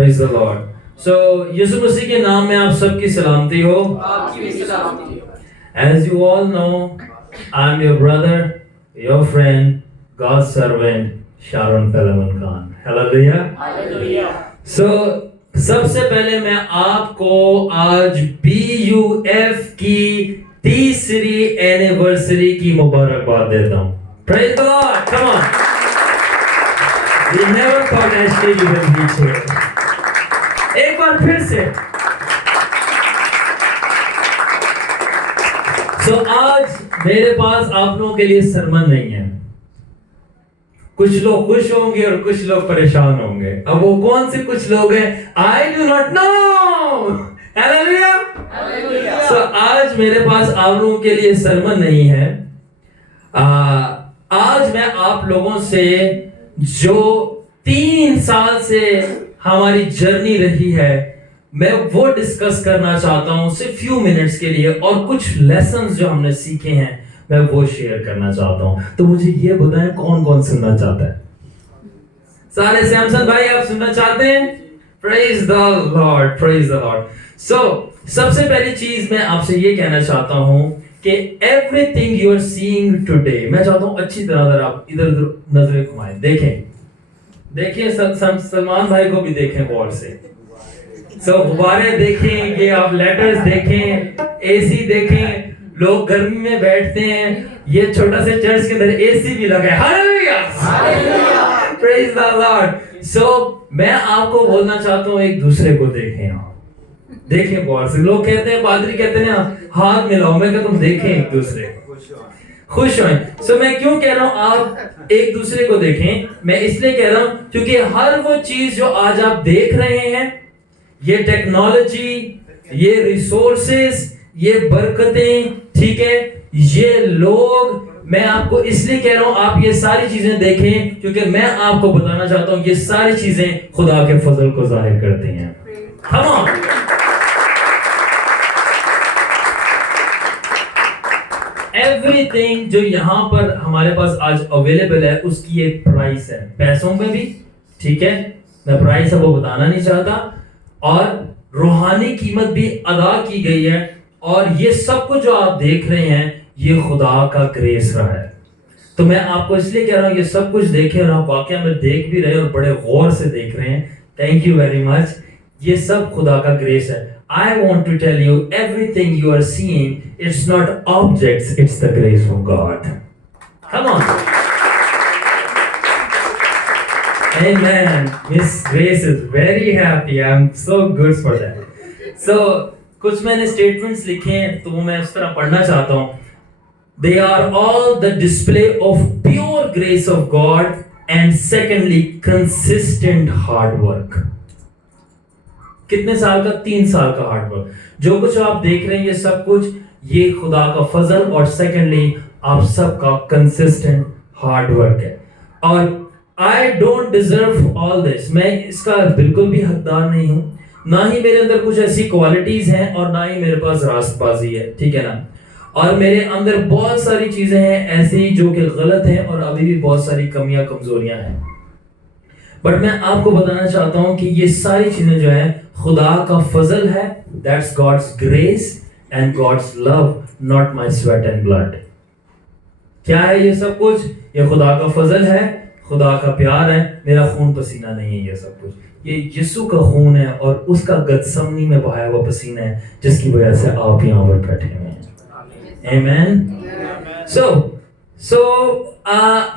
Praise the lord. So Yeshu Masih के नाम में आप सबकी सलामती हो। आपकी भी सलामती हो। As you all know, I'm your brother, your friend, God's servant, Sharon Philemon Khan. Hallelujah. Hallelujah. So सबसे पहले मैं आपको आज BUF की तीसरी एनिवर्सरी की मुबारकबाद देता हूँ। Praise the Lord. Come on. We never thought Ashley you will reach here. एक बार फिर से। So आज मेरे पास आप लोगों के लिए सरमन नहीं है। कुछ लोग खुश होंगे और कुछ लोग परेशान होंगे। अब वो कौन से कुछ लोग हैं? I do not know. Hallelujah. Hallelujah. So आज मेरे पास आप लोगों के लिए सरमन नहीं है। आज मैं आप लोगों से जो 3 साल से हमारी जर्नी रही है, मैं वो डिस्कस करना चाहता हूं सिर्फ फ्यू मिनट्स के लिए, और कुछ लेसन्स जो हमने सीखे हैं मैं वो शेयर करना चाहता हूं। तो मुझे ये बताएं कौन कौन सुनना चाहता है? सारे सैमसन भाई आप सुनना चाहते हैं? Praise the lord, praise the lord. So सबसे पहली चीज मैं आपसे ये कहना चाहता हूं कि everything you are seeing today, मैं चाहता हूं अच्छी तरह आप इधर उधर नजरें घुमाएं, देखें देखिए, सलमान भाई को भी देखें गौर से। गुब्बारे देखें, ये आप लेटर्स देखें, एसी देखें, लोग गर्मी में बैठते हैं, ये छोटा सा चर्च के अंदर एसी भी लगा है। Hallelujah, hallelujah, praise the lord. So मैं आपको बोलना चाहता हूँ एक दूसरे को देखें। आप देखें गौर से। लोग कहते हैं, पादरी कहते हैं ना, हाथ मिलाओ। मैं कहता हूँ देखें एक दूसरे को, खुश हों। सो मैं क्यों कह रहा हूं आप एक दूसरे को देखें? मैं इसलिए कह रहा हूं क्योंकि हर वो चीज जो आज आप देख रहे हैं, ये टेक्नोलॉजी, ये रिसोर्सेस, ये बरकतें, ठीक है, ये लोग, मैं आपको इसलिए कह रहा हूं आप ये सारी चीजें देखें क्योंकि मैं आपको बताना चाहता हूं ये सारी चीजें खुदा के फजल को जाहिर करती हैं। Come on. एवरीथिंग जो यहाँ पर हमारे पास आज अवेलेबल है उसकी एक प्राइस है, पैसों में भी, ठीक है, मैं प्राइस है वो बताना नहीं चाहता, और रूहानी कीमत भी अदा की गई है। और ये सब कुछ जो आप देख रहे हैं ये खुदा का ग्रेस रहा है। तो मैं आपको इसलिए कह रहा हूँ ये सब कुछ देखें, और आप वाकई में देख भी रहे हैं और बड़े गौर से देख रहे हैं। Thank you very much. ये सब खुदा का ग्रेस है। I want to tell you everything you are seeing, it's not objects, it's the grace of God. Come on. Amen. Miss Grace is very happy. I'm so good for that. So कुछ मैंने statements लिखे हैं तो वो मैं इस तरह पढ़ना चाहता हूँ। They are all the display of pure grace of God, and secondly consistent hard work. कितने साल का? 3 साल का हार्ड वर्क। जो कुछ आप देख रहे हैं ये सब कुछ ये खुदा का फजल, और सेकेंडली आप सबका कंसिस्टेंट हार्ड वर्क है। और I don't deserve all this, मैं इसका बिल्कुल भी हकदार नहीं हूं, ना ही मेरे अंदर कुछ ऐसी क्वालिटीज हैं और ना ही मेरे पास रास्तबाजी है, ठीक है ना। और मेरे अंदर बहुत सारी चीजें हैं ऐसी जो कि गलत हैं, और अभी भी बहुत सारी कमियां कमजोरियां हैं। बट मैं आपको बताना चाहता हूं कि ये सारी चीजें जो है खुदा का फजल है, that's God's grace and God's love, not my sweat and blood. क्या है ये सब कुछ? ये खुदा का फजल है, खुदा का प्यार है, मेरा खून पसीना नहीं है। ये सब कुछ ये यीशु का खून है और उसका गतसमनी में बहाया हुआ पसीना है, जिसकी वजह से आप यहाँ पर बैठे हुए हैं। आमीन। सो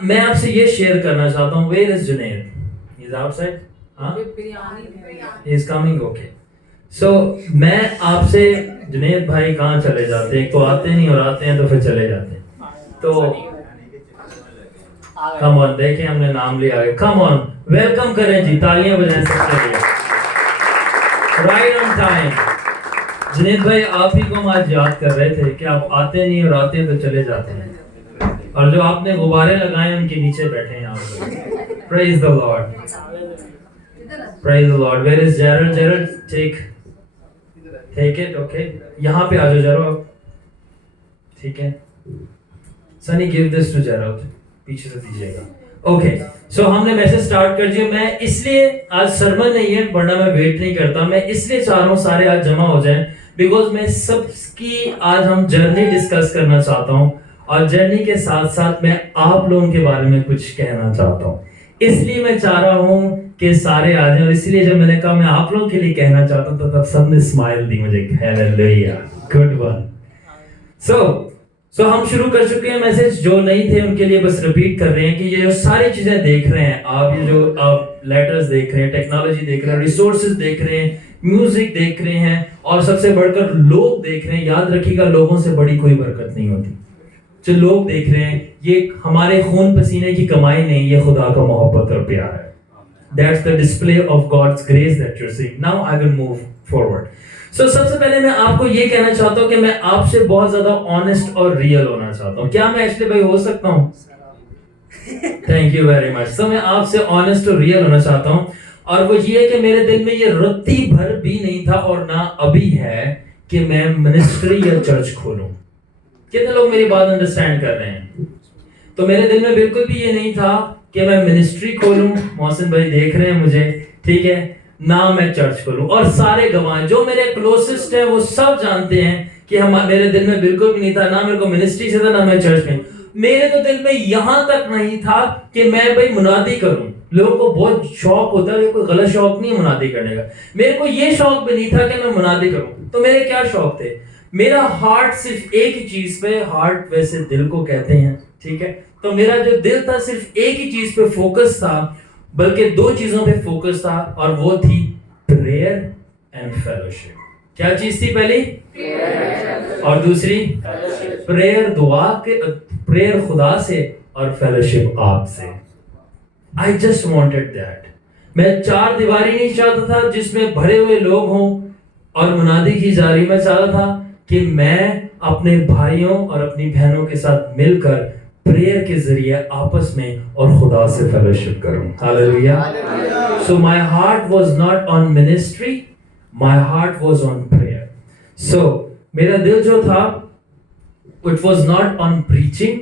मैं आपसे ये शेयर करना चाहता हूँ, where is Junaid? He is outside. He is coming, okay. So मैं आपसे, जुनैद भाई कहाँ चले जाते हैं? एक तो आते नहीं और आते हैं तो फिर चले जाते हैं। तो कम ऑन, देखें हमने नाम लिया है, कम ऑन वेलकम करें जी, तालियां बजाएं सबके लिए। Right on time. जुनैद भाई आप ही को हम आज याद कर रहे थे कि आप आते नहीं और आते हैं तो चले जाते हैं, और जो आपने गुब्बारे लगाए उनके नीचे बैठे हैं यहाँ पर। Praise the Lord, Praise the Lord. Where is Gerald? Gerald, take it, okay. यहाँ पे आ जाओ Gerald, ठीक है। Sunny, give this to Gerald. पीछे से दीजिएगा। ओके, सो हमने मैसेज स्टार्ट कर दिया। मैं इसलिए आज सरमन नहीं है, वरना मैं वेट नहीं करता। मैं इसलिए चाह रहा हूँ सारे आज जमा हो जाएं, बिकॉज मैं सबकी आज हम जर्नी डिस्कस करना चाहता हूँ, और जर्नी के साथ साथ मैं आप लोगों के बारे में कुछ कहना चाहता हूँ। इसलिए मैं चाह रहा हूँ कि सारे आ जाएं, और इसलिए जब मैंने कहा मैं आप लोगों के लिए कहना चाहता हूँ, तो तब सबने स्माइल दी मुझे। Hallelujah, good one. सो हम शुरू कर चुके हैं मैसेज। जो नहीं थे उनके लिए बस रिपीट कर रहे हैं कि ये जो सारी चीजें देख रहे हैं आप, ये जो आप लेटर्स देख रहे हैं, टेक्नोलॉजी देख रहे हैं, रिसोर्सेज देख रहे हैं, म्यूजिक देख रहे हैं, और सबसे बढ़कर लोग देख रहे हैं। याद रखिएगा, लोगों से बड़ी कोई बरकत नहीं होती। जो लोग देख रहे हैं, ये हमारे खून पसीने की कमाई नहीं, ये खुदा का मोहब्बत और प्यार है। That's the display of God's grace that you're seeing. Now I will move forward. So सबसे पहले मैं आपको ये कहना चाहता हूँ कि मैं आपसे बहुत ज्यादा ऑनेस्ट और रियल होना चाहता हूँ। क्या मैं एक्चुअली भाई हो सकता हूँ? Thank you very much. तो मैं आपसे ऑनेस्ट और रियल होना चाहता हूँ, और वो ये है कि मेरे दिल में ये रत्ती भर भी नहीं था और ना अभी है कि मैं मिनिस्ट्री या चर्च खोलूं। कितने लोग मेरी बात अंडरस्टैंड कर रहे हैं? तो मेरे दिल में बिल्कुल भी ये नहीं था कि मैं मिनिस्ट्री खोलूं। मोहसिन भाई देख रहे हैं मुझे, ठीक है ना, मैं चर्च खोलूं। और सारे गवाह जो मेरे क्लोजेस्ट हैं वो सब जानते हैं कि मेरे दिल में बिल्कुल भी नहीं था, ना मेरे को मिनिस्ट्री से था, ना मैं चर्च में। मेरे तो दिल में यहां तक नहीं था कि मैं भाई मुनादी करूं। लोगों को बहुत शौक होता है, कोई गलत शौक नहीं है मुनादी करने का। मेरे को ये शौक भी नहीं था कि मैं मुनादी करूं। तो मेरे क्या शौक थे? मेरा हार्ट सिर्फ एक ही चीज पे, हार्ट वैसे दिल को कहते हैं, ठीक है, तो मेरा जो दिल था सिर्फ एक ही चीज पे फोकस था, बल्कि दो चीजों पे फोकस था, और वो थी प्रेयर एंड फेलोशिप। क्या चीज थी पहली? और दूसरी प्रेयर, दुआ के, प्रेयर खुदा से, और फेलोशिप आपसे। I just wanted that. मैं चार दीवारी नहीं चाहता था जिसमें भरे हुए लोग हों और मुनादी की जा रही। मैं चाहता था कि मैं अपने भाइयों और अपनी बहनों के साथ मिलकर प्रेयर के जरिए आपस में और खुदा से फेलोशिप करूं। Hallelujah. So my heart was not on ministry, my heart was on prayer. So मेरा दिल जो था, it was not on preaching,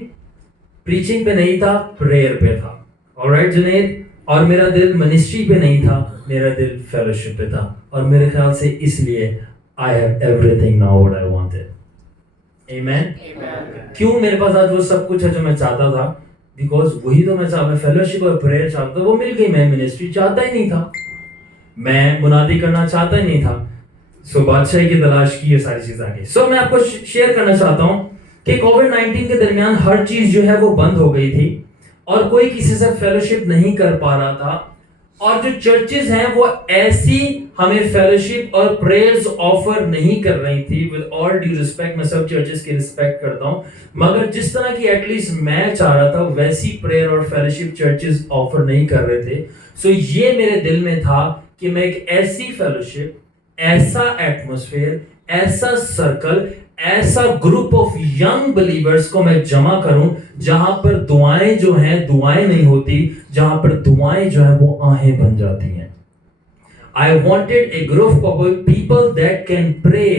preaching पे नहीं था, प्रेयर पे था। ऑलराइट जुनैद। और मेरा दिल मिनिस्ट्री पे नहीं था, मेरा दिल फेलोशिप पे था। और मेरे ख्याल से इसलिए I have everything now what I wanted. Amen. क्यों मेरे पास आज वो सब कुछ है जो मैं चाहता था? Because वही तो मैं चाहता, मैं फेलोशिप और प्रेयर चाहता था, वो मिल गई। मैं मिनिस्ट्री चाहता ही नहीं था, मैं मुनादी करना चाहता ही नहीं था। सो बादशाही की तलाश की, ये सारी चीज आ गई। सो मैं आपको शेयर करना चाहता हूँ कि कोविड-19 के दरमियान हर चीज जो है वो बंद हो गई थी, और कोई किसी से फेलोशिप नहीं कर पा रहा था। और जो चर्चेज हैं वो ऐसी हमें फेलोशिप और प्रेयर्स ऑफर नहीं कर रही थी। विद ऑल ड्यू रिस्पेक्ट, मैं सब चर्चेज की रिस्पेक्ट करता हूं, मगर जिस तरह की एटलीस्ट मैं चाह रहा था वैसी प्रेयर और फेलोशिप चर्चेज ऑफर नहीं कर रहे थे। सो ये मेरे दिल में था कि मैं एक ऐसी फेलोशिप, ऐसा एटमॉस्फेयर, ऐसा सर्कल, ऐसा ग्रुप ऑफ यंग बिलीवर्स को मैं जमा करूं जहां पर दुआएं जो हैं दुआएं नहीं होती, जहां पर दुआएं जो है वो आहें बन जाती हैं। I wanted a group of people that can pray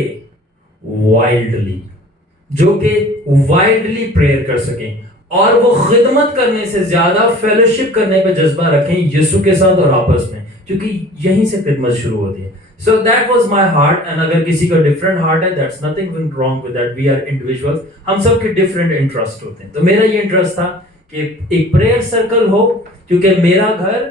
wildly, जो कि वाइल्डली प्रेयर कर सकें, और वो खिदमत करने से ज्यादा फेलोशिप करने पे जज्बा रखें यीशु के साथ और आपस में, क्योंकि यहीं से खिदमत शुरू होती है। So that was my heart, and अगर किसी का different heart है, that's nothing wrong with that. We are individuals. हम सब के different interest होते हैं। तो मेरा ये interest था कि एक prayer circle हो, क्योंकि मेरा घर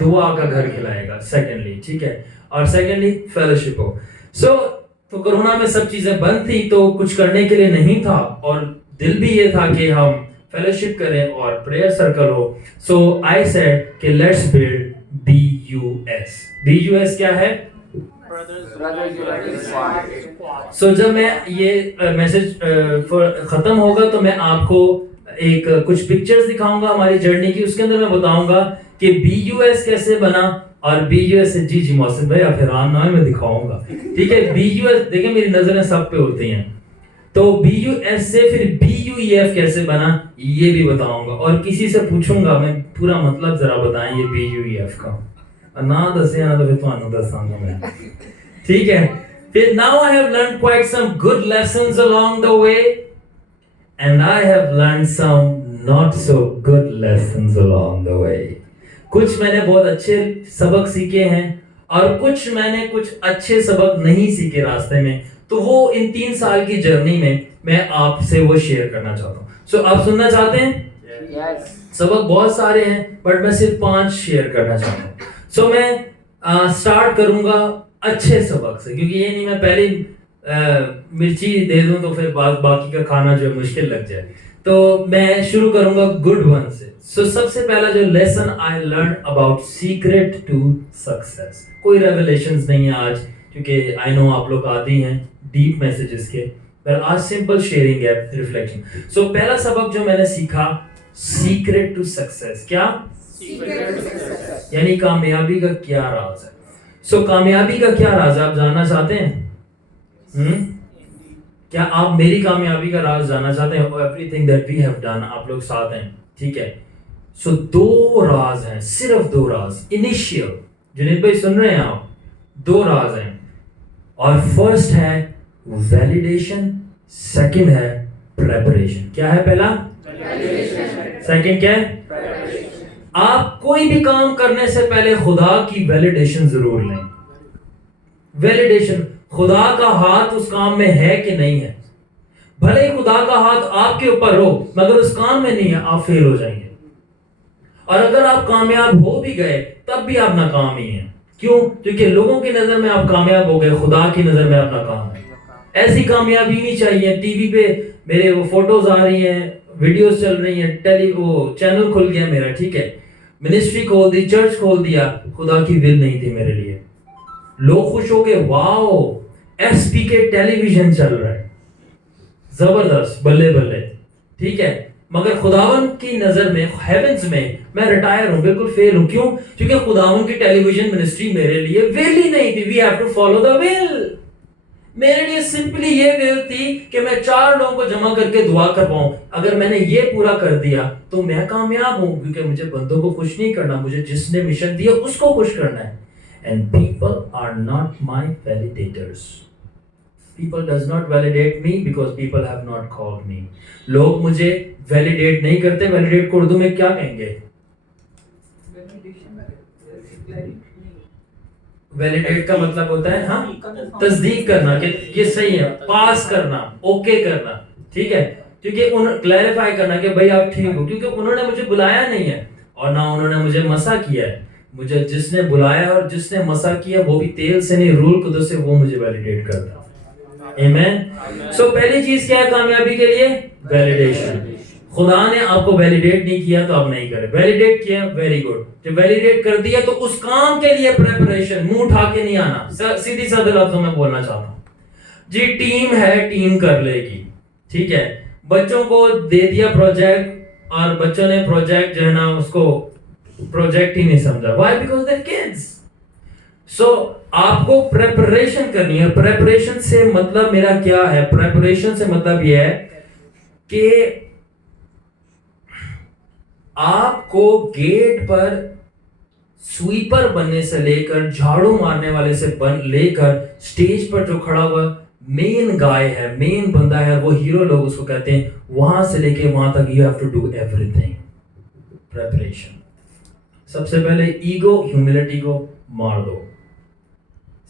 दुआ का घर खिलाएगा। Secondly, ठीक है, और secondly fellowship हो। So तो कोरोना में सब चीजें बंद थी, तो कुछ करने के लिए नहीं था, और दिल भी ये था कि हम fellowship करें और prayer circle हो। So I said कि let's build BUS. BUS क्या है? So जब मैं ये मैसेज खत्म होगा तो मैं आपको एक कुछ पिक्चर्स दिखाऊंगा हमारी जर्नी की। उसके अंदर मैं बताऊंगा कि BUS कैसे बना, और BUS से जी मोहसिन भाई आप हैरान ना हो, मैं दिखाऊंगा, ठीक है। BUS देखिए मेरी नजरें सब पे होती हैं, तो BUS से फिर BUEF कैसे बना ये भी बताऊंगा, और किसी से पूछूंगा मैं पूरा मतलब जरा बताएं ये BUEF का, ना दसे ना तो फिर ਤੁਹਾਨੂੰ ਦੱਸਾਂਗਾ मैं, ठीक है। फिर now I have learned quite some good lessons along the way, and I have learned some not so good lessons along the way. कुछ मैंने बहुत अच्छे सबक सीखे हैं और कुछ मैंने कुछ अच्छे सबक नहीं सीखे रास्ते में, तो वो इन 3 साल की जर्नी में मैं आपसे वो शेयर करना चाहता हूँ. सो आप सुनना चाहते हैं? Yes. सबक बहुत सारे हैं बट मैं सिर्फ 5 शेयर करना चाहता हूँ. सो मैं स्टार्ट करूंगा अच्छे सबक से, क्योंकि ये नहीं मैं पहले मिर्ची दे दूं तो फिर बाकी का खाना जो है मुश्किल लग जाए. तो मैं शुरू करूंगा गुड वन से. सो सबसे पहला जो lesson I learn about secret to success. कोई रेवलेशंस नहीं है आज, क्योंकि आई नो आप लोग आते हैं डीप मैसेजेस के, पर आज सिंपल शेयरिंग है, रिफ्लेक्शन. सो पहला सबक जो मैंने सीखा, सीक्रेट टू सक्सेस. क्या? Secret to success. यानी कामयाबी का क्या राज है. सो कामयाबी का क्या राज है, आप जानना चाहते हैं? क्या आप मेरी कामयाबी का राज जानना चाहते हैं? Everything that we have done, आप लोग साथ हैं, ठीक है. सो 2 राज हैं, सिर्फ 2 राज. इनिशियल, जुनेद भाई सुन रहे हैं आप? 2 राज हैं. और फर्स्ट है वैलिडेशन, सेकंड है प्रेपरेशन. क्या है पहला? सेकंड क्या है? आप कोई भी काम करने से पहले खुदा की वैलिडेशन जरूर लें. वैलिडेशन, खुदा का हाथ उस काम में है कि नहीं है. भले ही खुदा का हाथ आपके ऊपर हो, मगर उस काम में नहीं है, आप फेल हो जाएंगे. और अगर आप कामयाब हो भी गए तब भी आप नाकाम ही हैं. क्यों? क्योंकि लोगों की नजर में आप कामयाब हो गए, खुदा की नजर में आप नाकाम है. ऐसी कामयाबी नहीं चाहिए. टीवी पे मेरे वो फोटोज आ रही हैं, वीडियोस चल रही हैं, वो चैनल खुल गया मेरा, ठीक है, मिनिस्ट्री खोल दी, चर्च खोल दिया, खुदा की विल नहीं थी मेरे लिए. लोग खुश हो गए, वाओ एसपीके टेलीविजन चल रहा है, जबरदस्त, बल्ले बल्ले, ठीक है. मगर खुदावन की नजर में, हेवेंस में, मैं रिटायर हूं, बिल्कुल फेल हूं. क्यों? क्योंकि खुदावन की टेलीविजन मिनिस्ट्री मेरे लिए विल ही नहीं थी. We have to follow the will. मेरे लिए सिंपली ये विल थी कि मैं 4 लोगों को जमा करके दुआ कर पाऊं. अगर मैंने ये पूरा कर दिया तो मैं कामयाब हूं, क्योंकि मुझे बंदों को खुश नहीं करना, मुझे जिसने मिशन दिया उसको खुश करना है. And people are not my validators. People does not validate me because people have not called me. लोग मुझे वैलिडेट नहीं करते. वैलिडेट को उर्दू में क्या कहेंगे? वैलिडेट का मतलब होता है तस्दीक करना कि ये सही है, पास करना, ओके करना, ठीक है. क्योंकि क्लैरिफाई करना कि भाई आप ठीक हो, क्योंकि उन्होंने मुझे बुलाया नहीं है और ना उन्होंने मुझे मसा किया है. मुझे जिसने बुलाया और जिसने मसा किया, वो भी तेल से नहीं, रूल कुदरत से, वो मुझे वैलिडेट करता. आमीन. सो पहली चीज क्या है कामयाबी के लिए? वैलिडेशन. खुदा ने आपको वैलिडेट नहीं किया तो आप नहीं करें. वैलिडेट किया, वेरी गुड. जब वैलिडेट कर दिया तो उस काम के लिए प्रेपरेशन, मुंह उठा के नहीं आना. सीधी साधे लफ्जों में बोलना चाहता हूं जी. टीम है, टीम कर लेगी, ठीक है. बच्चों को दे दिया प्रोजेक्ट और बच्चों ने प्रोजेक्ट जो है ना उसको प्रोजेक्ट ही नहीं समझा. Why? Because they kids. So आपको प्रेपरेशन करनी है. प्रेपरेशन से मतलब मेरा क्या है? प्रेपरेशन से मतलब यह है कि आपको गेट पर स्वीपर बनने से लेकर, झाड़ू मारने वाले से लेकर, स्टेज पर जो खड़ा हुआ मेन गाय है, मेन बंदा है, वो हीरो लोग उसको कहते हैं, वहां से लेके वहां तक you have to do everything. Preparation. सबसे पहले ईगो, ह्यूमिलिटी को मार दो.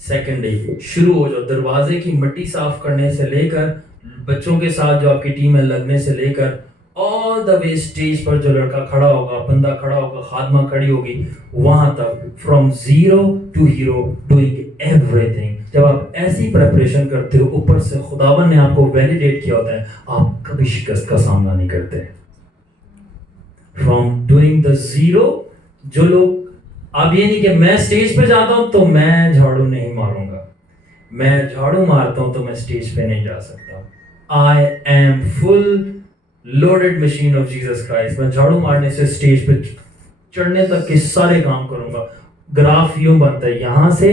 सेकेंडली शुरू हो जाओ. दरवाजे की मिट्टी साफ करने से लेकर, बच्चों के साथ जो आपकी टीम में लगने से लेकर, ऑल द वे स्टेज पर जो लड़का खड़ा होगा, बंदा खड़ा होगा, खादमा खड़ी होगी, वहां तक, from zero to hero, doing everything. जब आप ऐसी प्रेपरेशन करते हो, ऊपर से खुदावन ने आपको वैलिडेट किया होता है, आप कभी शिकस्त का सामना नहीं करते. फ्रॉम डूइंग द जीरो, जो लोग, अब ये नहीं कि मैं स्टेज पे जाता हूं तो मैं झाड़ू नहीं मारूंगा, मैं झाड़ू मारता हूं तो मैं स्टेज पे नहीं जा सकता. I M full loaded machine of Jesus Christ. मैं झाड़ू मारने से स्टेज पे चढ़ने तक के सारे काम करूंगा. ग्राफ यूं बनता है, यहां से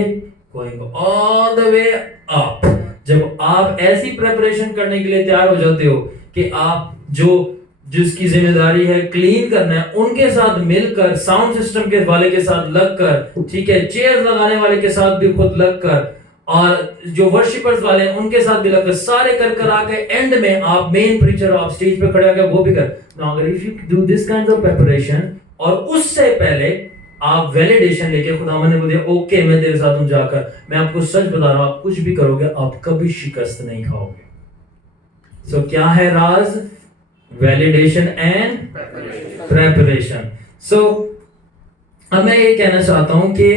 going all the way up. जब आप ऐसी प्रेपरेशन करने के लिए तैयार हो जाते हो कि आप जिसकी जिम्मेदारी है क्लीन करना है, उनके साथ मिलकर, साउंड सिस्टम के वाले के साथ लगकर, ठीक है, चेयर लगाने वाले के साथ भी खुद लगकर, और जो वर्शिपर्स वाले हैं उनके साथ भी लगकर सारे कर आके एंड में आप मेन प्रीचर हो, आप स्टेज पे खड़े होकर वो भी कर। नाउ अगर if you do this kind of preparation और उससे पहले आप वैलिडेशन लेके खुदावन ने बोल दिया ओके मैं तेरे साथ हूं जाकर, मैं आपको सच बता रहा हूं आप कुछ भी करोगे आप कभी शिकस्त नहीं खाओगे। सो क्या है राज? Validation and preparation. सो अब मैं ये कहना चाहता हूं कि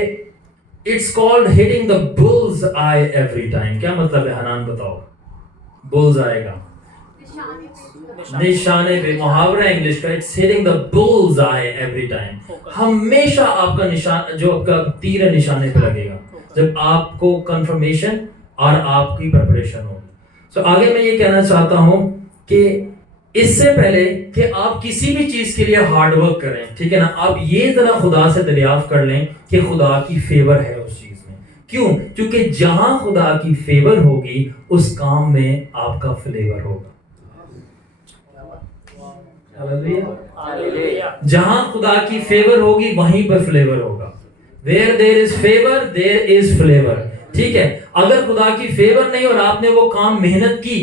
it's called hitting the bull's eye every time. क्या मतलब है हनान बताओ? बुल्स आएगा निशाने पे, मुहावरा इंग्लिश का, it's hitting the bull's eye every time. हमेशा आपका निशान जो आपका तीर है निशाने पे लगेगा जब आपको कंफर्मेशन और आपकी प्रिपरेशन हो। सो आगे मैं ये कहना चाहता हूं कि इससे पहले कि आप किसी भी चीज के लिए हार्ड वर्क करें, ठीक है ना, आप ये जरा खुदा से दरियाफ्त कर लें कि खुदा की फेवर है उस चीज में। क्यों? क्योंकि जहां खुदा की फेवर होगी उस काम में आपका फ्लेवर होगा। जहां खुदा की फेवर होगी वहीं पर फ्लेवर होगा। Where there is favor, there is flavor। ठीक है, अगर खुदा की फेवर नहीं और आपने वो काम मेहनत की,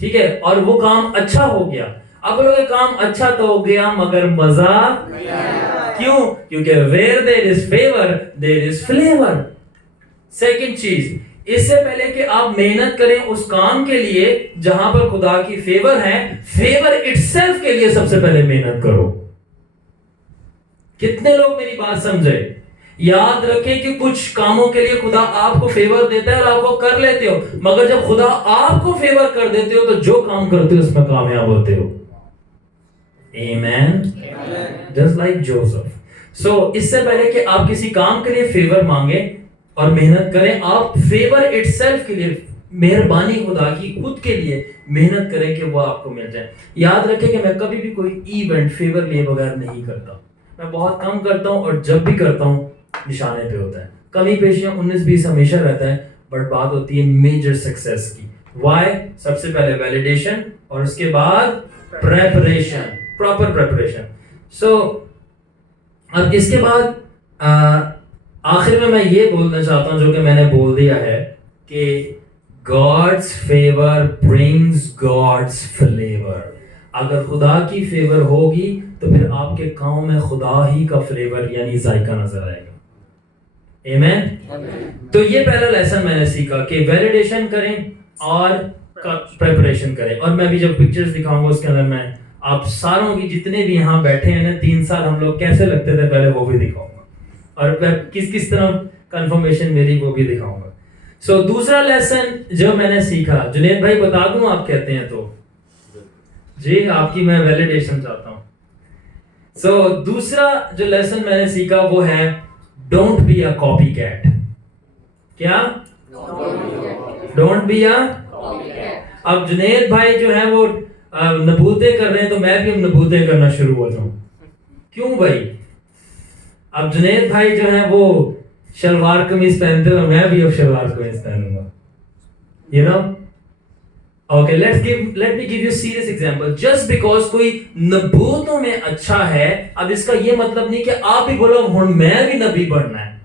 ठीक है, और वो काम अच्छा हो गया, अब बोलोगे काम अच्छा तो हो गया मगर मजा क्यों? क्योंकि where there is favor, there is flavor। Second चीज, इससे पहले कि आप मेहनत करें उस काम के लिए जहां पर खुदा की फेवर है, फेवर इटसेल्फ के लिए सबसे पहले मेहनत करो। कितने लोग मेरी बात समझे? याद रखें कि कुछ कामों के लिए खुदा आपको फेवर देता है और आप वो कर लेते हो, मगर जब खुदा आपको फेवर कर देते हो तो जो काम करते हो उसमें कामयाब होते हो। Amen. Just like Joseph. So इससे पहले कि आप किसी काम के लिए फेवर मांगे और मेहनत करें, आप फेवर इटसेल्फ के लिए, मेहरबानी खुदा की खुद के लिए मेहनत करें कि वो आपको मिल जाए। याद रखें कि मैं कभी भी कोई इवेंट फेवर लिए बगैर नहीं करता। मैं बहुत कम करता हूं और जब भी करता हूं निशाने पे होता है। कमी पेशियां 19-20 हमेशा रहता है, बट बात होती है मेजर सक्सेस की। व्हाई? सबसे पहले वैलिडेशन और उसके बाद प्रेपरेशन, प्रॉपर प्रेपरेशन। सो अब इसके बाद आखिर में मैं ये बोलना चाहता हूं जो कि मैंने बोल दिया है कि God's favor brings God's flavor। अगर खुदा की फेवर होगी तो फिर आपके काम में खुदा ही का फ्लेवर यानी जायका नजर आएगा। आमेन। तो ये पहला लेसन मैंने सीखा कि वैलिडेशन करें और प्रिपरेशन करें। और मैं भी जब पिक्चर्स दिखाऊंगा उसके अंदर मैं आप सारों की जितने भी यहाँ बैठे हैं ना 3 साल हम लोग कैसे लगते थे पहले वो भी दिखाऊंगा, और किस तरह कंफर्मेशन मेरी वो भी दिखाऊंगा। सो दूसरा लेसन जो मैंने सीखा, जुनेद भाई बता दूं आप कहते हैं तो जी, आपकी मैं वैलिडेशन चाहता हूं। सो दूसरा जो लेसन मैंने सीखा वो है don't be a copy cat. क्या? Don't be a. अब जुनेद भाई जो है वो नबूते कर रहे हैं तो मैं भी अब नबूते करना शुरू हो जाऊं। क्यों भाई? अब जुनेद भाई जो है वो शलवार कमीज पहनते हो, मैं भी अब शलवार कमीज पहनूंगा। You know, okay, let me give you serious example. Just because कोई नबूतों में अच्छा है, अब इसका ये मतलब नहीं कि आप भी बोलो हुण मैं भी नबी बनना है।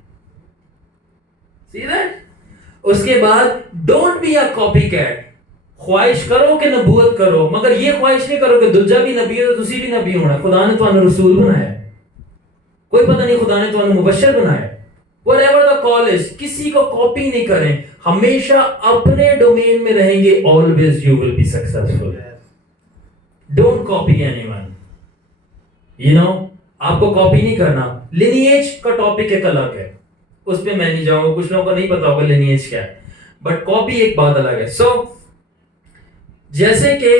See that? उसके बाद don't be a copy cat. ख्वाहिश करो कि नबूवत करो, मगर ये ख्वाहिश नहीं करो कि दूजा भी नबी है तो तुसी भी नबी होना। खुदा ने तुहानू रसूल बनाया, कोई पता नहीं खुदा ने तुहानू मुबश्शिर बनाया। Whatever the call is, किसी को कॉपी नहीं करें, हमेशा अपने डोमेन में रहेंगे। Always you will be successful। Don't copy anyone। You know, आपको कॉपी नहीं करना। लिनिएज का टॉपिक एक अलग है, उस पे मैं नहीं जाऊंगा, कुछ लोगों को नहीं पता होगा लिनिएज क्या है, बट कॉपी एक बात अलग है। सो जैसे कि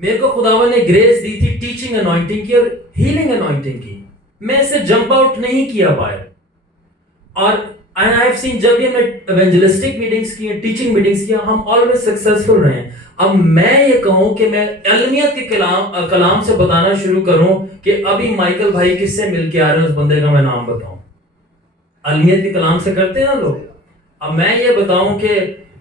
मेरे को खुदावन ने ग्रेस दी थी टीचिंग अनॉइंटिंग की और हीलिंग अनॉइंटिंग की, मैं इससे जंप आउट नहीं किया बाहर। और आई हैव सीन जब भी हमने इवेंजलिस्टिक मीटिंग्स की, टीचिंग मीटिंग्स की, हम ऑलवेज सक्सेसफुल रहे हैं। अब मैं ये कहूं कि मैं अलमियत के कलाम से बताना शुरू करूं कि अभी माइकल भाई किससे मिलके आ रहे हैं, उस बंदे का मैं नाम बताऊं। अलमियत के कलाम से करते हैं ना लोग। अब मैं ये बताऊं कि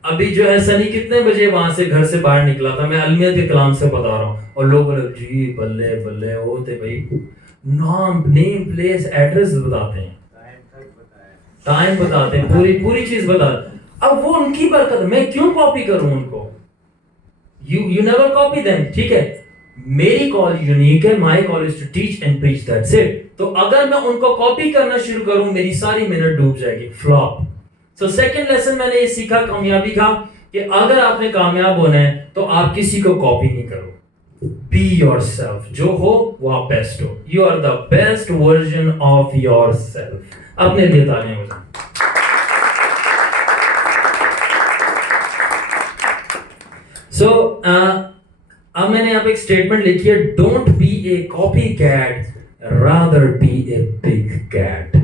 अभी जो है सनी कितने बजे वहां से घर से बाहर निकला था, मैं अलमियत के कलाम से बता रहा हूं, और लोग बोले जी बल्ले बल्ले होते भाई, नाम नेम प्लेस एड्रेस बताते हैं। टाइम बताते हैं, पूरी चीज बताते हैं। अब वो उनकी बरकत, मैं क्यों कॉपी करूं उनको? यू नेवर कॉपी देम, ठीक है? मेरी कॉल यूनिक है, my call is to teach and preach, that's it. तो अगर मैं उनको कॉपी करना शुरू करूं, मेरी सारी मेहनत डूब जाएगी, फ्लॉप। सो सेकंड लेसन मैंने ये सीखा कामयाबी का, कि अगर आपने कामयाब होना है तो आप किसी को कॉपी नहीं करो। बी योरसेल्फ, जो हो वो आप बेस्ट हो। You are the best version of yourself. अपने लिए तालियां बजाएं। सो अब मैंने यहाँ पे एक स्टेटमेंट लिखी है, don't be a copy cat, rather be a big cat.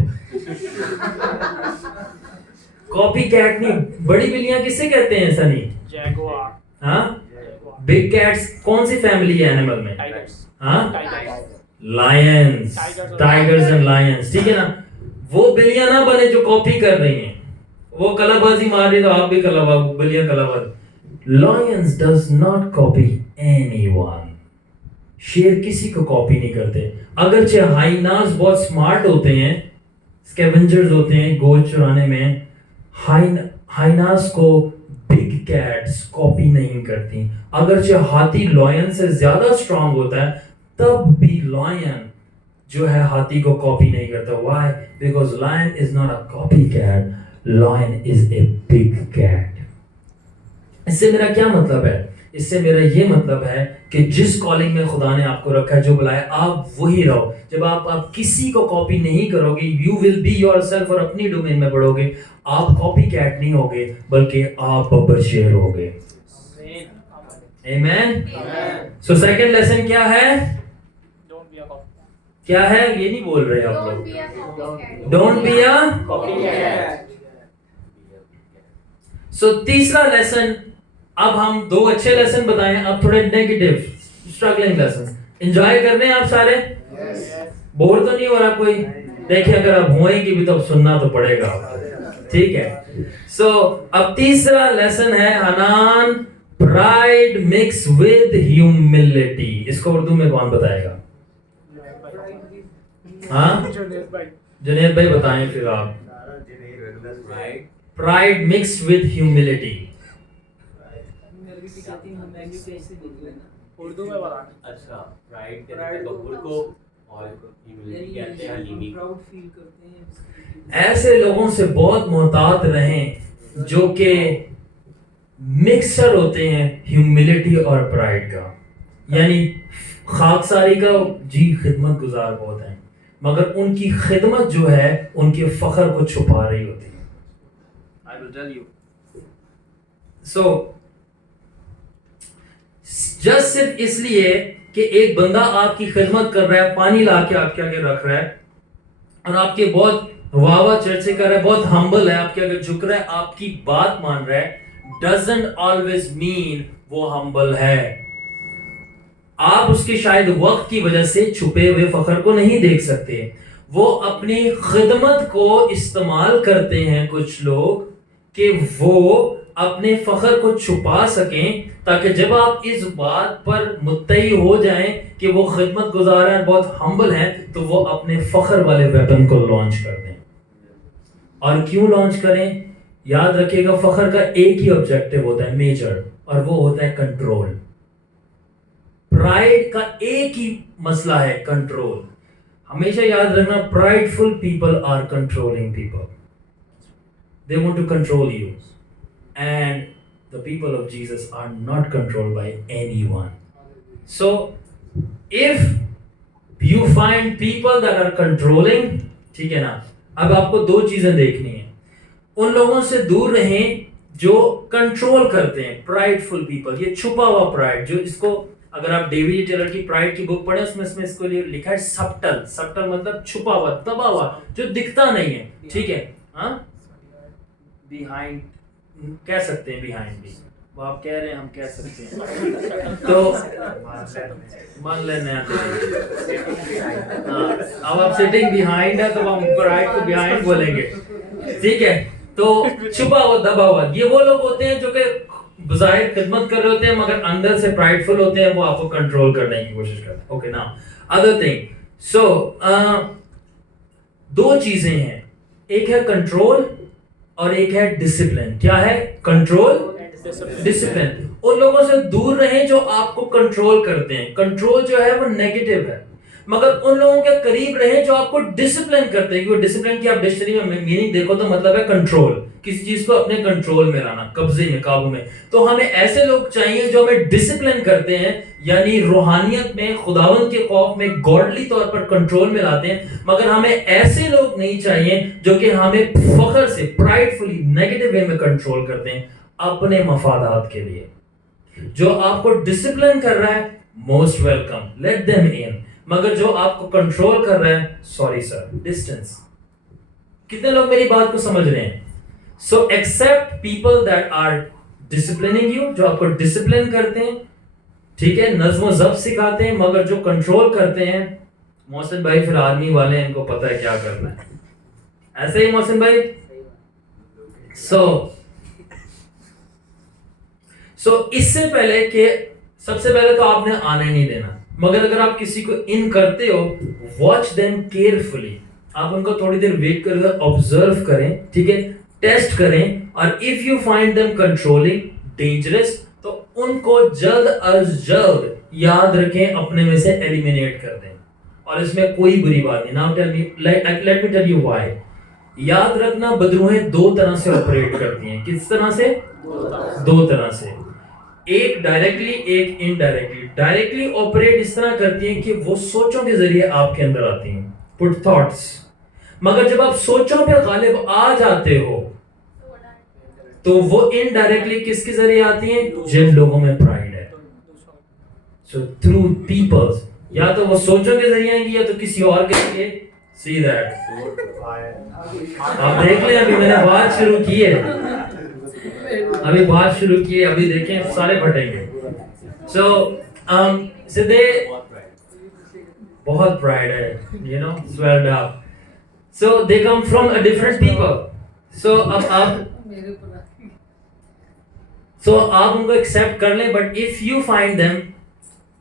Copy cat नहीं, बड़ी बिल्लियां किसे कहते हैं सनी? जैगुआर। हाँ, बिग कैट्स कौन सी फैमिली है एनिमल में? टाइगर्स। हाँ, tigers. Lions, tigers and lions, ठीक है ना? वो बिल्लियां ना बने जो कॉपी कर रही हैं, वो कलाबाजी मार रही तो आप भी बिल्लियां कलाबाज। Lions does not copy anyone. शेर किसी को कॉपी नहीं करते। अगरचे हाइनास बहुत स्मार्ट होते हैं, स्कैवेंजर्स होते हैं गोश्त चुराने में, हाइनास को बिग कैट्स कॉपी नहीं करती। अगरचे हाथी लॉयन से ज्यादा स्ट्रांग होता है, तब भी लॉयन जो है हाथी को कॉपी नहीं करता। Why? Because lion is not a copycat. Lion is a big cat. इससे मेरा क्या मतलब है? इससे मेरा ये मतलब है कि जिस कॉलिंग में खुदा ने आपको रखा है, जो बुलाया, आप वही रहो। जब आप किसी को कॉपी नहीं करोगे, यू विल बी योरसेल्फ, और अपनी डोमेन में बढ़ोगे, आप कॉपी कैट नहीं होगे, बल्कि आप बब्बर शेर होगे। आमेन। सो सेकंड लेसन क्या है? क्या है? ये नहीं बोल रहे आप लोग। Don't be a copy cat. So तीसरा लेसन, अब हम दो अच्छे लेसन बताए, अब थोड़े नेगेटिव स्ट्रगलिंग लेसन। एंजॉय कर रहे हैं आप सारे? बोर तो नहीं हो रहा कोई? देखिए, अगर आप होएंगे भी तो सुनना तो पड़ेगा, ठीक है? सो अब तीसरा लेसन है Hanan, pride mix with humility. इसको उर्दू में कौन बताएगा? हाँ, जुनेद भाई बताएं फिर आप। Pride mix with humility. Urdu में बताना। अच्छा, प्राइड कहते हैं तकब्बुर को, और ह्यूमिलिटी कहते हैं हलीमी। प्राउड फील करते हैं। ऐसे लोगों से बहुत मोहतात रहें जो कि मिक्सचर होते हैं ह्यूमिलिटी और प्राइड का। यानी खाकसारी का जी खिदमत गुजार बहुत हैं, मगर उनकी खिदमत जो है उनके फख्र को छुपा रही होती है। I will tell you. So just सिर्फ इसलिए कि एक बंदा आपकी खिदमत कर रहा है, पानी ला के आपके आगे रख रहा है, और आपके बहुत वाह वाह चर्चे कर रहा है, बहुत हम्बल है, आपके आगे झुक रहा है, आपकी बात मान रहा है, डजंट ऑलवेज मीन वो हम्बल है। आप उसके शायद वक्त की वजह से छुपे हुए फख्र को नहीं देख सकते। वो अपनी खिदमत को इस्तेमाल करते हैं कुछ लोग, कि वो अपने फख्र को छुपा सकें, ताकि जब आप इस बात पर मुत्तई हो जाएं कि वो खिदमत गुजार हैं, बहुत हम्बल हैं, तो वो अपने फख्र वाले वेपन को लॉन्च कर दें। और क्यों लॉन्च करें? याद रखिएगा, फख्र का एक ही ऑब्जेक्टिव होता है, मेजर, और वो होता है कंट्रोल। प्राइड का एक ही मसला है, कंट्रोल। हमेशा याद रखना, prideful people are controlling people. They want to control you, and the people of Jesus are not controlled by anyone. So if you find people that are controlling, ठीक है ना, अब आपको दो चीजें देखनी है। उन लोगों से दूर रहें जो कंट्रोल करते हैं, प्राइडफुल पीपल। ये छुपा हुआ प्राइड, जो इसको अगर आप डेविड टेलर की प्राइड की बुक पढ़ें, उसमें इसको लिखा है सबटल। सबटल मतलब छुपा हुआ, दबा हुआ, जो दिखता नहीं है, ठीक है? हाँ, बिहाइंड कह सकते हैं, बिहाइंड भी वो आप कह रहे हैं, हम कह सकते हैं, तो मान लेने अब आप सिटिंग बिहाइंड है, तो हम प्राइड को बिहाइंड बोलेंगे, ठीक है? तो छुपा हुआ, दबा हुआ, ये वो लोग होते हैं जो कि बज़ाहिर खिदमत कर रहे होते हैं, मगर अंदर से प्राइडफुल होते हैं, वो आपको कंट्रोल करने की कोशिश करते हैं। ओके ना, अदर थिंग। सो दो चीजें हैं एक है कंट्रोल और एक है डिसिप्लिन। क्या है? Control, discipline. उन लोगों से दूर रहें जो आपको कंट्रोल करते हैं। कंट्रोल जो है वो नेगेटिव है, मगर उन लोगों के करीब रहें जो आपको डिसिप्लिन करते हैं। क्योंकि डिसिप्लिन की आप डिक्शनरी में मीनिंग देखो तो मतलब है कंट्रोल, किसी चीज को अपने कंट्रोल में लाना, कब्जे में, काबू में। तो हमें ऐसे लोग चाहिए जो हमें डिसिप्लिन करते हैं, यानी रूहानियत में, खुदावंद के खौफ में, गॉडली तौर पर कंट्रोल में लाते हैं। मगर हमें ऐसे लोग नहीं चाहिए जो कि हमें फखर से, प्राइडफुली, नेगेटिव वे में कंट्रोल करते हैं अपने मफादात के लिए। जो आपको डिसिप्लिन कर रहा है, most welcome, let them in. मगर जो आपको कंट्रोल कर रहा है, सॉरी सर, डिस्टेंस। कितने लोग मेरी बात को समझ रहे हैं? So accept people that are disciplining you, जो आपको डिसिप्लिन करते हैं, ठीक है, नज्म ज़ब्त सिखाते हैं, मगर जो कंट्रोल करते हैं, मोहसिन भाई फिर आर्मी वाले, इनको पता है क्या करना है। ऐसे ही मोहसिन भाई। सो इससे पहले कि, सबसे पहले तो आपने आने नहीं देना, मगर अगर आप किसी को इन करते हो, वॉच देम केयरफुली। आप उनको थोड़ी देर वेट करके ऑब्जर्व करें, ठीक है, टेस्ट करें, और if you find them controlling, dangerous, तो उनको जल्द अज जल्द याद रखें, अपने में से एलिमिनेट कर दें। और इसमें कोई बुरी बात नहीं। Now tell me, let me tell you why. याद रखना, बदरूहें दो तरह से ऑपरेट करती हैं। किस तरह से? दो तरह से। एक डायरेक्टली, एक इनडायरेक्टली। डायरेक्टली ऑपरेट इस तरह करती हैं कि वो सोचों के जरिए आपके अंदर आती हैं, पुट थॉट्स। मगर जब आप सोचों पे गालिब आ जाते हो, तो वो इनडायरेक्टली किसके जरिए आती हैं? जिन लोगों में प्राइड है। सो थ्रू पीपल्स, या तो वो सोचों के जरिए आएंगी, या तो किसी और के जरिए। सी दैट, आप देख लें, अभी मैंने बात शुरू की है, अभी देखें, सारे फटेंगे। सो दे बहुत प्राइड है, you know, swelled up. So they come from a different people. So अब आप उनको एक्सेप्ट कर लें, but if you find them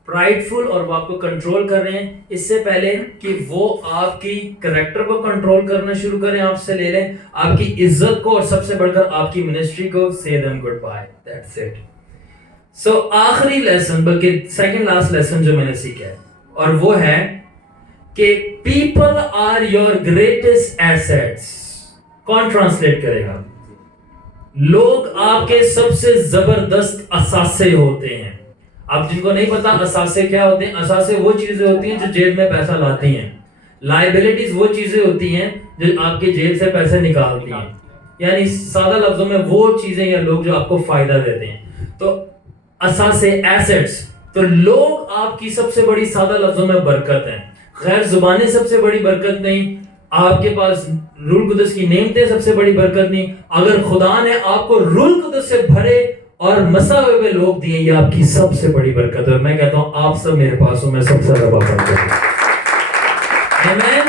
prideful और वो आपको कंट्रोल कर रहे हैं, इससे पहले कि वो आपकी कैरेक्टर को कंट्रोल करना शुरू करें, आपसे ले लें आपकी इज्जत को, और सबसे बढ़कर आपकी मिनिस्ट्री को, say them good bye, that's it. So आखिरी लेसन, बल्कि सेकंड लास्ट लेसन जो मैंने सीखा है, और वो है कि people are your greatest assets. कौन ट्रांसलेट करेगा? लोग आपके सबसे जबरदस्त असासे होते हैं। अब जिनको नहीं पता असासे क्या होते हैं, असासे वो चीजें होती हैं जो जेब में पैसा लाती हैं। लायबिलिटीज वो चीजें होती हैं जो आपके जेब से पैसे निकालती हैं, यानी सादा लफ्जों में वो चीजें या लोग जो आपको फायदा देते हैं। तो असासे, एसेट्स। तो लोग आपकी सबसे बड़ी, सादा लफ्जों में, बरकत है। खैर जुबानी सबसे बड़ी बरकत नहीं, आपके पास रूल कुदस की नेमतें सबसे बड़ी बरकत नहीं। अगर खुदा ने आपको रूल कुदस से भरे और मसा हुए लोग दिए, ये आपकी सबसे बड़ी बरकत है। मैं कहता हूं आप सब मेरे पास हो, मैं सबसे ज्यादा बरकत हूं। आमीन।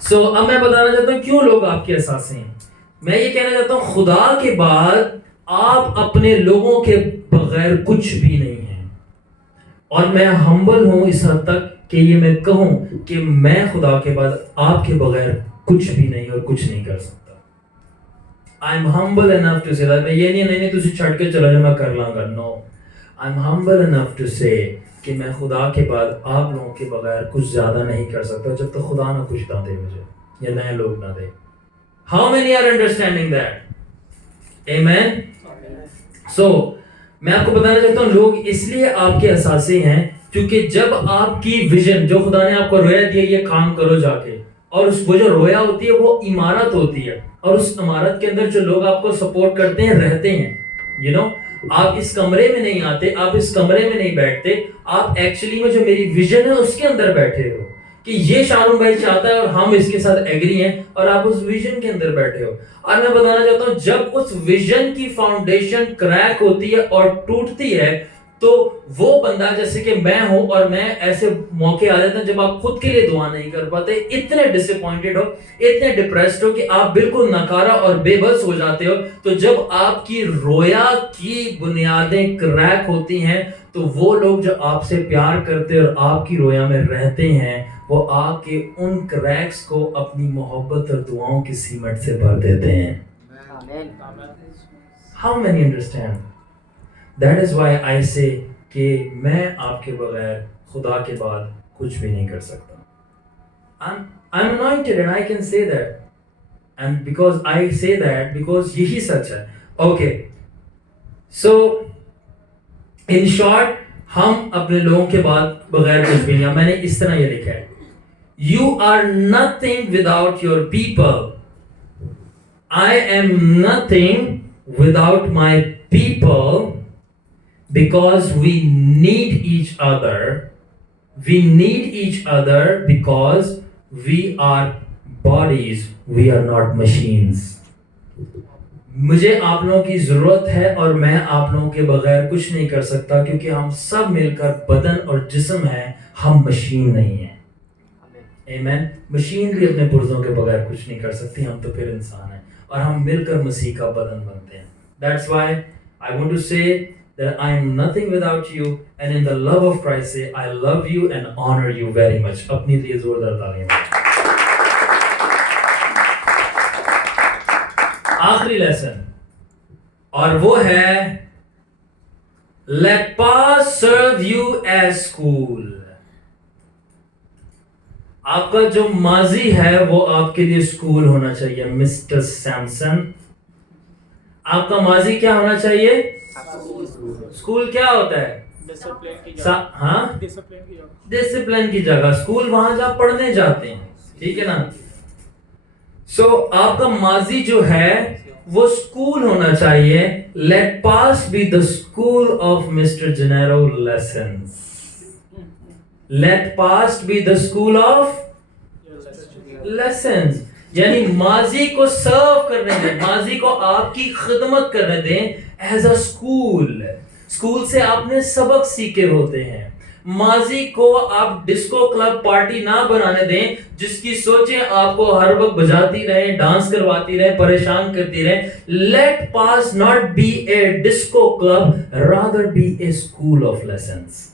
सो अब मैं बताना चाहता हूं क्यों लोग आपके असासे हैं। मैं ये कहना चाहता हूं, खुदा के बाद आप अपने लोगों के बगैर कुछ भी नहीं हैं। और मैं हम्बल हूं इस हद तक कि ये मैं कहूं कि मैं खुदा के बाद आपके बगैर कुछ भी नहीं और कुछ नहीं कर सकता। I am humble enough to say that. मैं ये नहीं तुझे छड़ के चला जा, मैं कर लाऊंगा। No, I am humble enough to say कि मैं खुदा के बाद आप लोगों के बगैर कुछ ज्यादा नहीं कर सकता, जब तक खुदा ना कुछ ना दे मुझे, या नए लोग ना दे। How many are understanding that? Amen. So मैं आपको बताना चाहता हूं, लोग इसलिए आपके असासे हैं क्योंकि जब आपकी विजन, जो खुदा ने आपको रोया दिया, ये काम करो जाके, और वो जो रोया होती है वो इमारत होती है, और उस इमारत के अंदर जो लोग आपको सपोर्ट करते हैं, रहते हैं। यू नो, आप इस कमरे में नहीं आते, आप इस कमरे में नहीं बैठते, आप एक्चुअली में जो मेरी विजन है उसके अंदर बैठे हो कि ये शाहरुख भाई चाहता है और हम इसके साथ एग्री हैं, और आप उस विजन के अंदर बैठे हो। और मैं बताना चाहता हूं, जब उस विजन की फाउंडेशन क्रैक होती है और टूटती है, तो वो बंदा, जैसे कि मैं हूं, और मैं ऐसे मौके आ जाते हैं जब आप खुद के लिए दुआ नहीं कर पाते, इतने डिसअपॉइंटेड हो, इतने डिप्रेस्ड हो कि आप बिल्कुल नकारा और बेबस हो जाते हो। तो जब आपकी रोया की बुनियादें क्रैक होती हैं, तो वो लोग जो आपसे प्यार करते और आपकी रोया में रहते हैं, वो वो आके उन क्रैक्स को अपनी मोहब्बत और दुआओं की सीमेंट से भर देते हैं। Amen. How many understand? That is why I say कि मैं आपके बगैर खुदा के बाद कुछ भी नहीं कर सकता। I'm anointed and I can say that, and because I say that because यही सच है। Okay, so in short हम अपने लोगों के बाद बगैर कुछ भी नहीं। मैंने इस तरह ये लिखा है, You are nothing without your people. I am nothing without my people, because we need each other. We need each other because we are bodies, we are not machines. मुझे आप लोगों की जरूरत है और मैं आप लोगों के बगैर कुछ नहीं कर सकता, क्योंकि हम सब मिलकर बदन और जिस्म हैं, हम मशीन नहीं हैं। आमीन। मशीन भी अपने पुर्जों के बगैर कुछ नहीं कर सकती, हम तो फिर इंसान हैं और हम मिलकर मसीह का बदन बनते हैं। That's why I want to say that I am nothing without you, and in the love of Christ say I love you and honor you very much. अपने लिए जोरदार तालियां। आखिरी लेसन और वो है let past serve you as school। आपका जो माजी है वो आपके लिए स्कूल होना चाहिए। मिस्टर सैमसन, आपका माजी क्या होना चाहिए? स्कूल क्या होता है? डिसिप्लिन की जगह। हाँ, डिसिप्लिन की जगह। डिसिप्लिन की जगह। स्कूल वहां जहाँ पढ़ने जाते हैं, ठीक है ना? सो आपका माजी जो है वो स्कूल होना चाहिए। Let pass be the school of mister Genero lessons. Let past be the school of lessons, यानी माजी को सर्व करने दें, माजी को आपकी खिदमत करने दें एज अ स्कूल। स्कूल से आपने सबक सीखे होते हैं। माजी को आप डिस्को क्लब पार्टी ना बनाने दें जिसकी सोचें आपको हर वक्त बजाती रहे, डांस करवाती रहे, परेशान करती रहे। Let pass not be a disco club, rather be a school of lessons.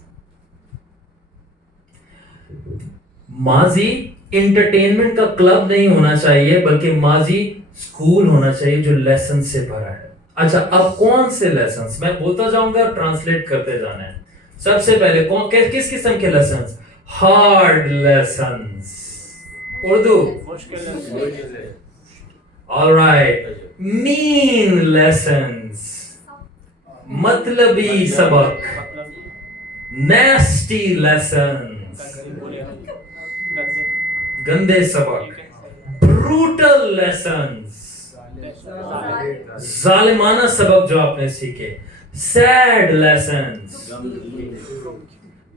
माजी इंटरटेनमेंट का क्लब नहीं होना चाहिए, बल्कि माजी स्कूल होना चाहिए जो लेसन से भरा है। अच्छा, अब कौन से लेसन्स? मैं बोलता जाऊंगा और ट्रांसलेट करते जाना है। सबसे पहले कौन किस किस्म के लेसन्स? Hard lessons. उर्दू मुश्किल। ऑलराइट। मीन लेसन्स, मतलबी सबक। नेस्टी लेसन्स, गंदे सबक। ब्रूटल लेसन्स, जालिमाना सबक जो आपने सीखे। Sad lessons,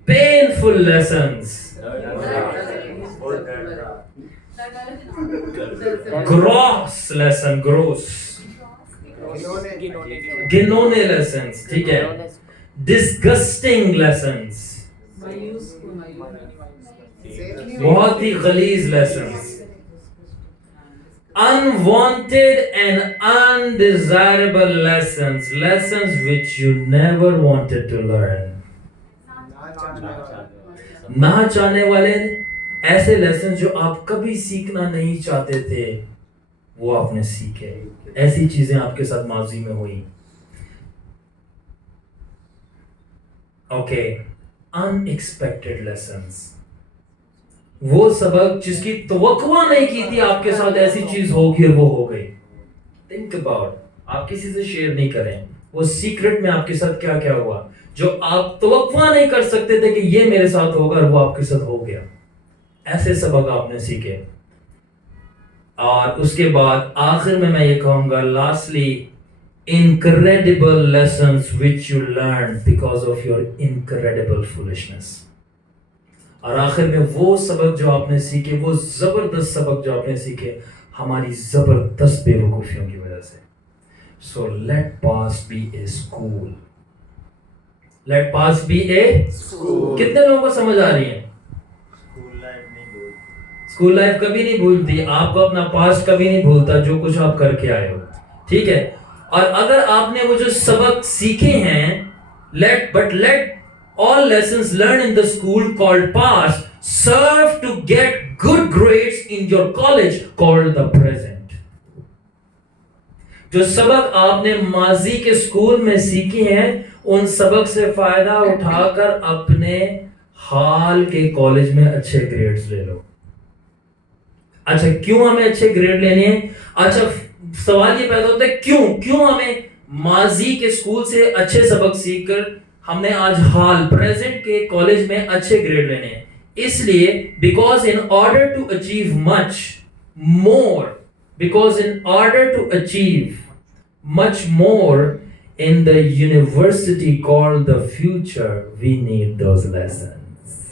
painful lessons, gross lesson, gross, घिनौने लेसन्स, ठीक है। डिस्गस्टिंग लेसन्स, बहुत ही गलीज lessons. Unwanted and undesirable lessons, lessons which you never wanted to learn. ना चाहने वाले ऐसे लेसन जो आप कभी सीखना नहीं चाहते थे, वो आपने सीखे। ऐसी चीजें आपके साथ माजी में हुई। ओके, अनएक्सपेक्टेड लेसन्स, वो सबक जिसकी तवक्कुआ नहीं की थी आपके साथ ऐसी चीज होगी और वो हो गई। थिंक अबाउट, आप किसी से शेयर नहीं करें वो सीक्रेट में आपके साथ क्या क्या हुआ जो आप तवक्कुआ नहीं कर सकते थे कि ये मेरे साथ होगा और वो आपके साथ हो गया। ऐसे सबक आपने सीखे। और उसके बाद आखिर में मैं ये कहूंगा, lastly, incredible lessons which you learn because of your incredible foolishness. और आखिर में वो सबक जो आपने सीखे, वो जबरदस्त सबक जो आपने सीखे हमारी जबरदस्त बेवकूफियों की वजह से। So let pass B a school. Late pass B a school. कितने लोगों को समझ आ रही है? स्कूल लाइफ कभी नहीं भूलती, आपको अपना पास्ट कभी नहीं भूलता जो कुछ आप करके आए हो, ठीक है। और अगर आपने वो जो सबक सीखे हैं, late all lessons learned in the school called past serve to get good grades in your college called the present. जो सबक आपने माजी के स्कूल में सीखे हैं, उन सबक से फायदा उठाकर अपने हाल के कॉलेज में अच्छे ग्रेड्स ले लो। अच्छा, क्यों हमें अच्छे ग्रेड लेने हैं? अच्छा, सवाल ये पैदा होता है क्यों हमें माजी के स्कूल से अच्छे सबक सीखकर हमने आज हाल प्रेजेंट के कॉलेज में अच्छे ग्रेड लेने हैं? इसलिए because in order to achieve much more in the university called the future, we need those lessons.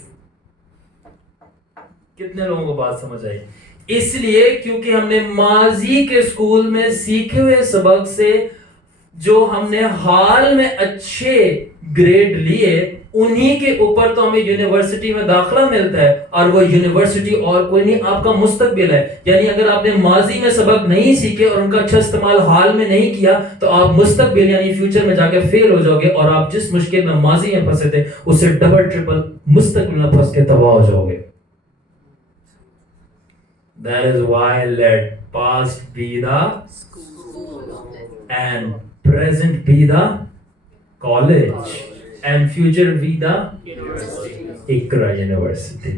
कितने लोगों को बात समझ आई? इसलिए क्योंकि हमने माजी के स्कूल में सीखे हुए सबक से जो हमने हाल में अच्छे ग्रेड लिए, उन्हीं के ऊपर तो हमें यूनिवर्सिटी में दाखिला मिलता है, और वो यूनिवर्सिटी और कोई नहीं, आपका मुस्तकबिल है। यानी अगर आपने माजी में सबक नहीं सीखे और उनका अच्छा इस्तेमाल हाल में नहीं किया, तो आप मुस्तकबिल यानी फ्यूचर में जाके फेल हो जाओगे, और आप जिस मुश्किल में माजी में फंसे थे उससे डबल ट्रिपल मुस्तकबिल में फंस के तबाह हो जाओगे। That is why let past be the and present be the college and future be the Iqra University.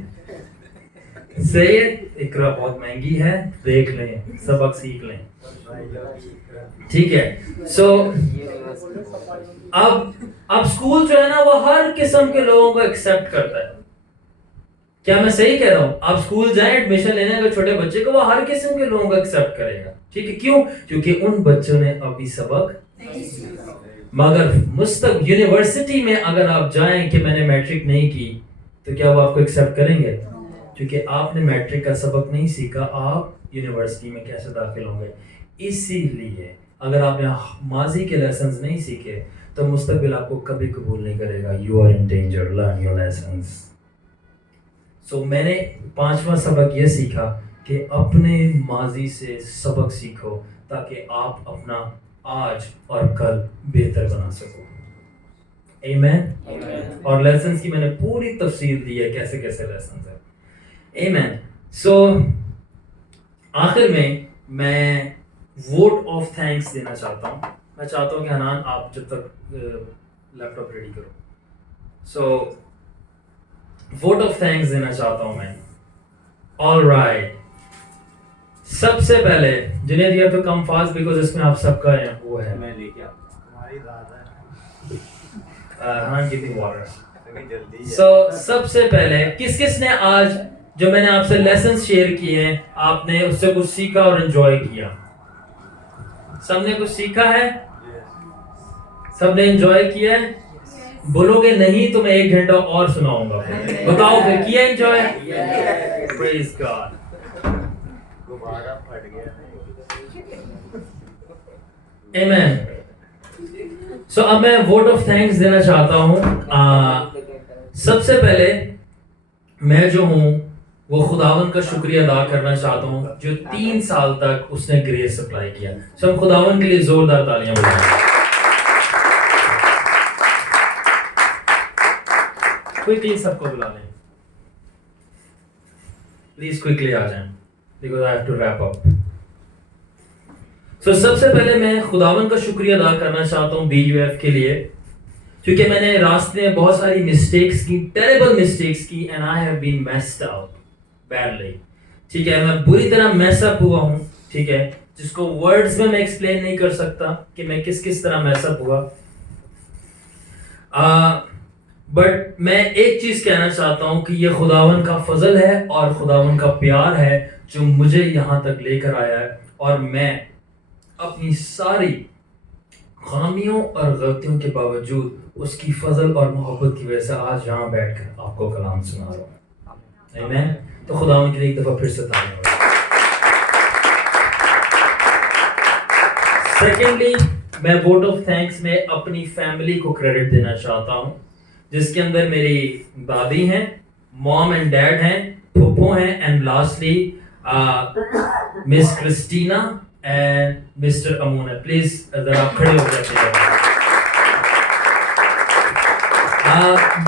सही है? इकरा बहुत महंगी है, देख लें, सबक सीख लें, ठीक है। सो अब स्कूल जो है ना, वो हर किस्म के लोगों को एक्सेप्ट करता है। क्या मैं सही कह रहा हूं? आप स्कूल जाएं एडमिशन लेने, अगर छोटे बच्चे को, वो हर किस्म के लोगों को एक्सेप्ट करेगा, ठीक है। क्यों? क्योंकि उन बच्चों ने अभी सबक, मगर यूनिवर्सिटी में अगर आप जाएं कि मैंने मैट्रिक नहीं की, तो क्या वो आपको एक्सेप्ट करेंगे? क्योंकि आपने मैट्रिक का सबक नहीं सीखा, आप यूनिवर्सिटी में कैसे दाखिल होंगे? इसीलिए अगर आपने माजी के लेसन्स नहीं सीखे, तो मुस्तकबिल आपको कभी कबूल नहीं करेगा। You are in danger, learn your lessons. So मैंने 5वां सबक ये सीखा कि अपने माजी से सबक सीखो, ताकि आप अपना आज और कल बेहतर बना सको। आमीन। और लेसन्स की मैंने पूरी तफसील दी है, कैसे कैसे लेसन्स है। आमीन। सो आखिर में मैं वोट ऑफ थैंक्स देना चाहता हूँ। मैं चाहता हूँ कि हनान आप जब तक लैपटॉप रेडी करो, सो वोट ऑफ थैंक्स देना चाहता हूँ मैं। ऑलराइट, सबसे पहले Junaid, you have to come fast because इसमें आप सबका है, वो है मैं लेके आता हूं, हमारी ज्यादा है। हाँ, गिव मी वाटर। जल्दी है। सो सबसे पहले किस ने आज जो मैंने आपसे लेसन शेयर किए हैं, आपने उससे कुछ सीखा और एंजॉय किया? सबने कुछ सीखा है? सबने एंजॉय किया है? बोलोगे नहीं तो मैं 1 घंटा और सुनाऊंगा। बताओ फिर, किया एंजॉय? Praise God. दोबारा फट गया। आमीन। सो अब मैं वोट ऑफ थैंक्स देना चाहता हूँ। सबसे पहले मैं जो हूँ वो खुदावन का शुक्रिया अदा करना चाहता हूँ, जो 3 साल तक उसने ग्रेस सप्लाई किया। सो हम खुदावन के लिए जोरदार तालियां बजाएं। क्विकली सबको बुला लें, प्लीज क्विकली आ जाएं, because I have to wrap up. So सबसे पहले मैं खुदावन का शुक्रिया अदा करना चाहता हूँ BUF के लिए, क्योंकि मैंने रास्ते में बहुत सारी मिस्टेक्स की, टेरेबल मिस्टेक्स की, and I have been messed up badly. ठीक है, मैं बुरी तरह मेस अप हुआ हूँ, ठीक है, जिसको वर्ड्स में मैं एक्सप्लेन नहीं कर सकता कि मैं किस तरह मेस अप हुआ। बट मैं एक चीज कहना चाहता हूँ कि ये खुदावन का फजल है और खुदावन का प्यार है जो मुझे यहाँ तक लेकर आया है, और मैं अपनी सारी खामियों और गलतियों के बावजूद उसकी फजल और मोहब्बत की वजह से आज यहाँ बैठकर आपको कलाम सुना रहा हूँ। आमीन। तो खुदावन के लिए एक दफा फिर से तालियां। सेकेंडली, मैं वोट ऑफ थैंक्स में अपनी फैमिली को क्रेडिट देना चाहता हूँ, जिसके अंदर मेरी दादी हैं, मॉम एंड डैड हैं, फूफो हैं, and lastly miss Christina and mister Amoon है। प्लीज अगर आप खड़े हो जाते हैं।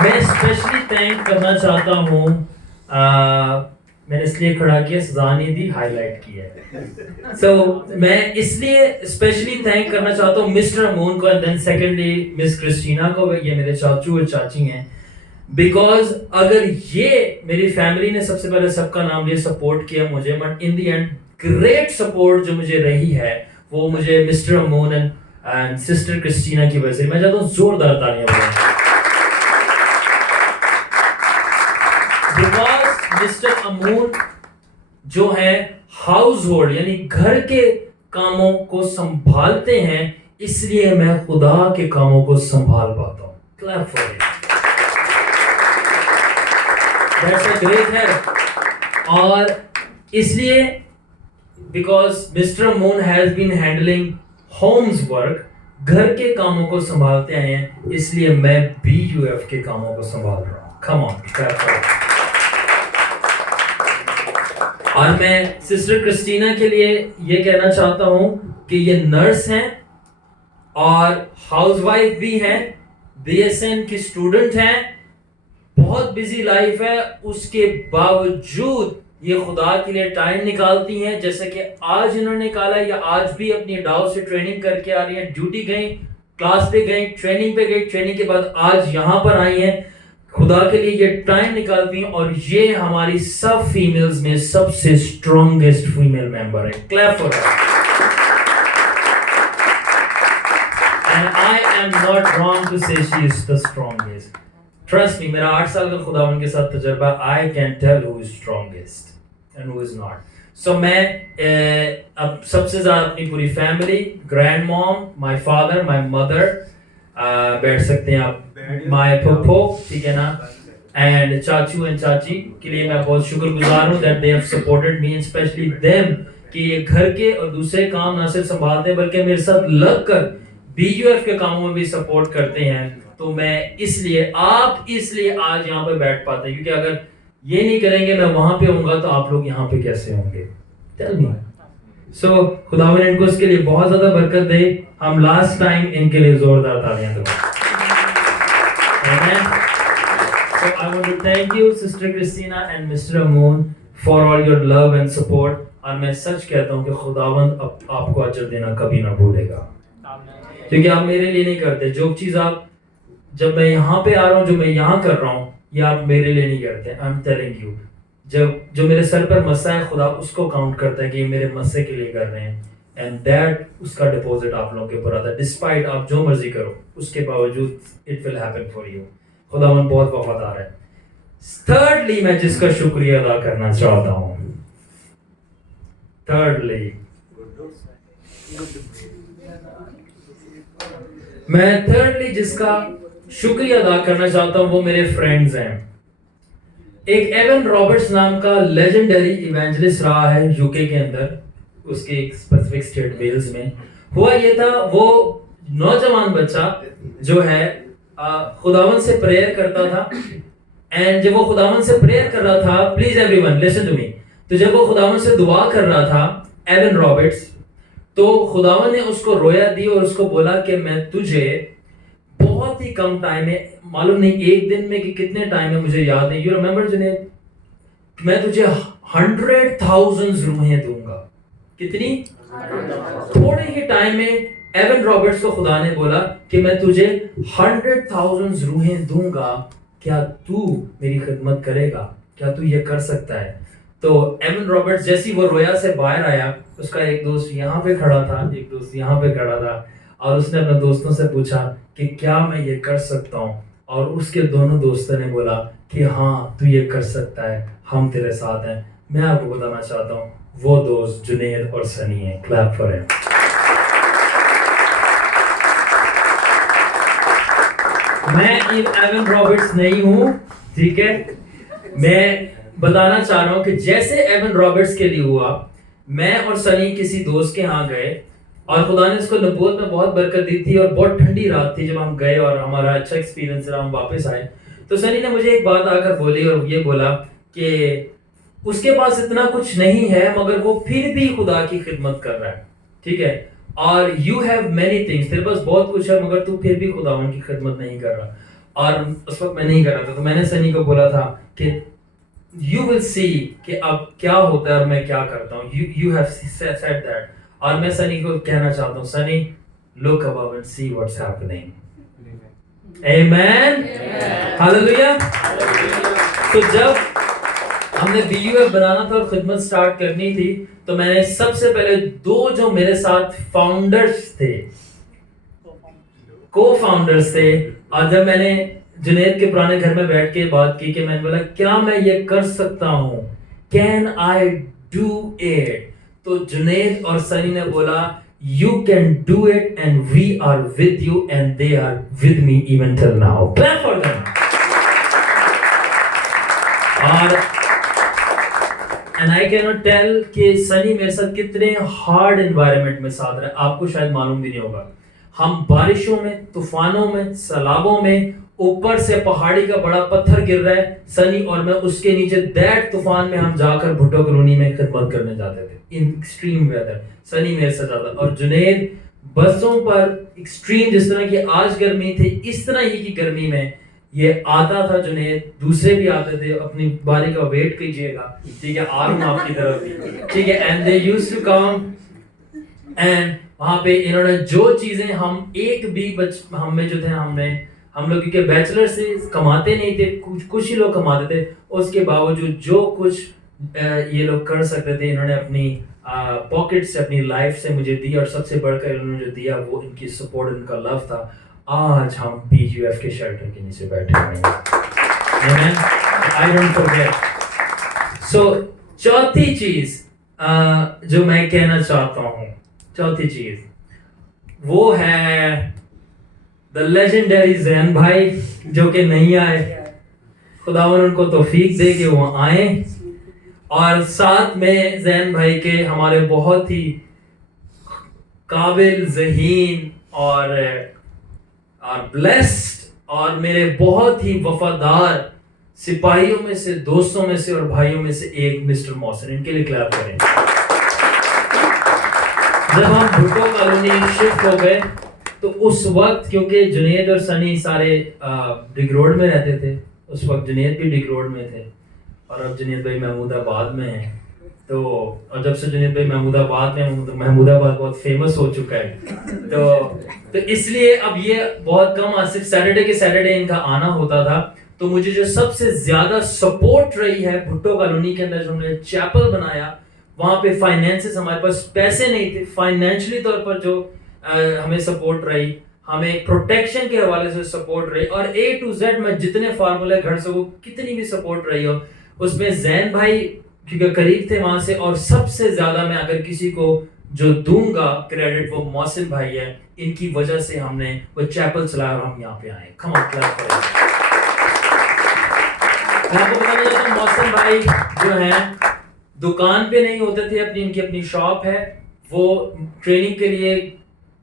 मैं स्पेशली थैंक करना चाहता हूँ मैंने इसलिए खड़ा किया, सजा नहीं दी, हाईलाइट किया है। सो मैं इसलिए स्पेशली थैंक करना चाहता हूँ मिस्टर अमून को, and then secondly miss Christina को, ये मेरे चाचू और चाची हैं। बिकॉज अगर ये मेरी फैमिली ने सबसे पहले सबका नाम लिए सपोर्ट किया मुझे, but in the end great support जो मुझे रही है वो मुझे मिस्टर अमून एंड सिस्टर क्रिस्टीना की वजह से। मैं चाहता हूँ जोरदार तालियां बजाएं। बिकॉज मिस्टर अमून जो है हाउस होल्ड यानी घर के कामों को संभालते हैं, इसलिए मैं खुदा के कामों को संभाल पाता हूं। Clap for it. That's a great है। और इसलिए because mister Amoon has been handling homes work, घर के कामों को संभालते हैं, इसलिए मैं BUF के कामों को संभाल रहा हूं। Come on, clap for it. और मैं सिस्टर क्रिस्टीना के लिए ये कहना चाहता हूं कि ये नर्स हैं और हाउसवाइफ भी हैं, BSN की स्टूडेंट हैं, बहुत बिजी लाइफ है, उसके बावजूद ये खुदा के लिए टाइम निकालती हैं। जैसे कि आज इन्होंने निकाला, या आज भी अपनी डाउ से ट्रेनिंग करके आ रही हैं, ड्यूटी गई, क्लास पे गई, ट्रेनिंग पे गई, ट्रेनिंग के बाद आज यहाँ पर आई हैं, खुदा के लिए ये टाइम निकालती हैं। और ये हमारी सब फीमेल्स में सबसे स्ट्रॉन्गेस्ट फीमेल मेंबर है। Clap for her. And I am not wrong to say she is the strongest. Trust me, मेरा 8 साल का खुदावन के साथ तजर्बा, I can tell who is strongest and who is not. So मैं अब सबसे ज्यादा अपनी पूरी family, grand mom, my father, my mother, बैठ सकते हैं आप, माय पप्पो, ठीक है ना, एंड चाचू एंड चाची के लिए मैं बहुत शुक्रगुजार हूँ that they have supported me, specially them, कि ये घर के और दूसरे काम ना सिर्फ संभालते हैं बल्कि मेरे साथ लगकर BUF के कामों में भी सपोर्ट करते हैं। तो मैं इसलिए आज यहाँ पे बैठ पाते हैं, क्योंकि अगर ये नहीं करेंगे, मैं वहां पे होऊंगा, तो आप लोग यहाँ पे कैसे होंगे? Tell me. सो खुदावन इनको इसके लिए बहुत ज्यादा बरकत दे। हम लास्ट टाइम इनके लिए जोरदार तालियां दो। Amen. So I want to thank you, Sister Christina and Mr. Amoon, for all your love and support. और मैं सच कहता हूँ कि खुदावंद आपको अजर देना कभी ना भूलेगा, क्योंकि आप मेरे लिए नहीं करते। जो चीज़ आप, जब मैं यहाँ पे आ रहा हूँ, जो मैं यहाँ कर रहा हूँ, ये आप मेरे लिए नहीं करते। आई एम टेलिंग यू, जो मेरे सर पर मस्सा है, खुदा उसको काउंट करता है कि ये मेरे मस्से के लिए कर रहे हैं, एंड दैट उसका डिपॉजिट आप लोगों के ऊपर आता है। डिस्पाइट आप जो मर्जी करो, उसके बावजूद it will happen for you. खुदावन बहुत वफादार है। थर्डली, मैं जिसका शुक्रिया अदा करना चाहता हूँ, थर्डली जिसका शुक्रिया अदा करना चाहता हूँ वो मेरे फ्रेंड्स हैं। एक एवन रॉबर्ट्स नाम का लेजेंडरी इवेंजलिस्ट रहा है यूके के अंदर, उसके एक स्पेसिफिक स्टेट वेल्स में। हुआ ये था, वो नौजवान बच्चा जो है खुदावन से प्रेयर करता था, एंड जब वो खुदावन से प्रेयर कर रहा था, please everyone listen to me, तो जब वो खुदावन से दुआ कर रहा था एवन रॉबर्ट्स, तो खुदावन ने उसको रोया दी और उसको बोला कि मैं तुझे बहुत ही कम टाइम में, मालूम नहीं एक दिन में कि कितने टाइम में, मुझे याद नहीं, यू रिमेंबर जुनैद, मैं तुझे 100,000 रूहें दूंगा। कितनी? थोड़े ही टाइम में एवन रॉबर्ट्स को खुदा ने बोला कि मैं तुझे 100,000 रूहें दूंगा, क्या तू मेरी खिदमत करेगा? क्या तू ये कर सकता है? तो एवन रॉबर्ट्स जैसी वो रोया से बाहर आया, उसका एक दोस्त यहाँ पे खड़ा था, एक दोस्त यहाँ पे खड़ा था, और उसने अपने दोस्तों से पूछा कि क्या मैं ये कर सकता हूँ, और उसके दोनों दोस्तों ने बोला कि हाँ तू ये कर सकता है, हम तेरे साथ हैं। मैं आपको बताना चाहता हूँ वो दोस्त जुनैद और सनी है। Clap for him. मैं एवन रॉबर्ट्स नहीं हूँ, ठीक है, मैं बताना चाह रहा हूँ कि जैसे एवन रॉबर्ट्स के लिए हुआ, मैं और सनी किसी दोस्त के यहाँ गए और खुदा ने उसको नबूवत में बहुत बरकत दी थी, और बहुत ठंडी रात थी जब हम गए और हमारा अच्छा एक्सपीरियंस रहा, हम वापस आए। तो सनी ने मुझे एक बात आकर बोली और ये बोला कि उसके पास इतना कुछ नहीं है मगर वो फिर भी खुदा की खिदमत कर रहा है, ठीक है, और यू हैव मेनी थिंग्स, तेरे पास बहुत कुछ है मगर तू फिर भी खुदावन की खिदमत नहीं कर रहा। और उस वक्त मैं नहीं कर रहा था, तो मैंने सनी को बोला था कि you will see कि अब क्या होता है और मैं क्या करता हूँ. You have said that. और मैं सनी को कहना चाहता हूँ, Sunny, look above and see what's happening. Amen. Hallelujah. तो जब हमने BUF बनाना था और खिदमत स्टार्ट करनी थी, तो मैंने सबसे पहले दो जो मेरे साथ फाउंडर्स थे, को-फाउंडर्स थे, और जब मैंने जुनैद के पुराने घर में बैठ के बात की कि मैंने बोला क्या मैं ये कर सकता हूँ, कैन आई डू इट, तो जुनैद और सनी ने बोला you can do it and we are with you and they are with me even till now. Clap for them. और and I cannot tell कि सनी मेरे साथ कितने हार्ड एनवायरनमेंट में साथ रहे, आपको शायद मालूम भी नहीं होगा. हम बारिशों में, तूफानों में, सैलाबों में, ऊपर से पहाड़ी का बड़ा पत्थर गिर रहा है, सनी और मैं उसके नीचे दैट तूफान में हम जाकर भुट्टो कॉलोनी में खिदमत करने जाते थे इन एक्सट्रीम वेदर. सनी मेरे साथ जाता और जुनैद बसों पर एक्सट्रीम, जिस तरह की आज गर्मी थी इस तरह ही की गर्मी में ये आता था. जुनैद, दूसरे भी आते थे, अपनी बारी का वेट कीजिएगा, ठीक है, आ रहा हूं आपकी तरफ, ठीक है. And they used to come एंड वहां पे इन्होंने जो चीजें हम एक भी हम में जो थे, हम लोग क्योंकि बैचलर से कमाते नहीं थे, कुछ ही लोग कमाते थे, उसके बावजूद जो कुछ ये लोग कर सकते थे इन्होंने अपनी पॉकेट से, अपनी लाइफ से मुझे दी. और सबसे बढ़कर इन्होंने जो दिया वो इनकी सपोर्ट, इनका लव था. आज हम BUF के शेल्टर के नीचे बैठे हुए हैं. Amen. I don't forget. So चौथी चीज जो मैं कहना चाहता हूँ, चौथी चीज वो है द लेजेंडरी जैन भाई जो कि नहीं आए. खुदावन उनको तौफीक दे कि वो आए. और साथ में जैन भाई के हमारे बहुत ही काबिल, ज़हीन और ब्लेस्ड और मेरे बहुत ही वफादार सिपाहियों में से, दोस्तों में से और भाइयों में से एक मिस्टर मोहसिन. इनके लिए क्लैप करें. जब हम भुट्टो कॉलोनी शिफ्ट हो गए तो उस वक्त, क्योंकि जुनैद और सनी सारे डिग रोड में रहते थे, उस वक्त जुनैद भी डिग रोड में थे और अब जुनैद भाई महमूदाबाद में हैं. तो और जब से जुनैद भाई महमूदाबाद में, महमूदाबाद बहुत फेमस हो चुका है, तो इसलिए अब ये बहुत कम, सिर्फ सैटरडे इनका आना होता था. तो मुझे जो सबसे ज्यादा सपोर्ट रही है भुट्टो कॉलोनी के अंदर, जो हमने चैपल बनाया, वहां पे फाइनेंसेस, हमारे पास पैसे नहीं थे, फाइनेंशियली तौर पर जो हमें सपोर्ट रही, हमें प्रोटेक्शन के हवाले से सपोर्ट रही, और A to Z में जितने फार्मूले घर से वो कितनी भी सपोर्ट रही हो, उसमें जैन भाई क्योंकि करीब थे वहां से. और सबसे ज्यादा मैं अगर किसी को जो दूंगा क्रेडिट, वो मोहसिन भाई है. इनकी वजह से हमने वो चैपल चलाया और हम यहाँ पे आए. कम ऑन, क्लैप करें. मैं आपको बताना चाहता हूँ, मोहसिन भाई जो हैं दुकान पे नहीं होते थे, इनकी अपनी शॉप है. वो ट्रेनिंग के लिए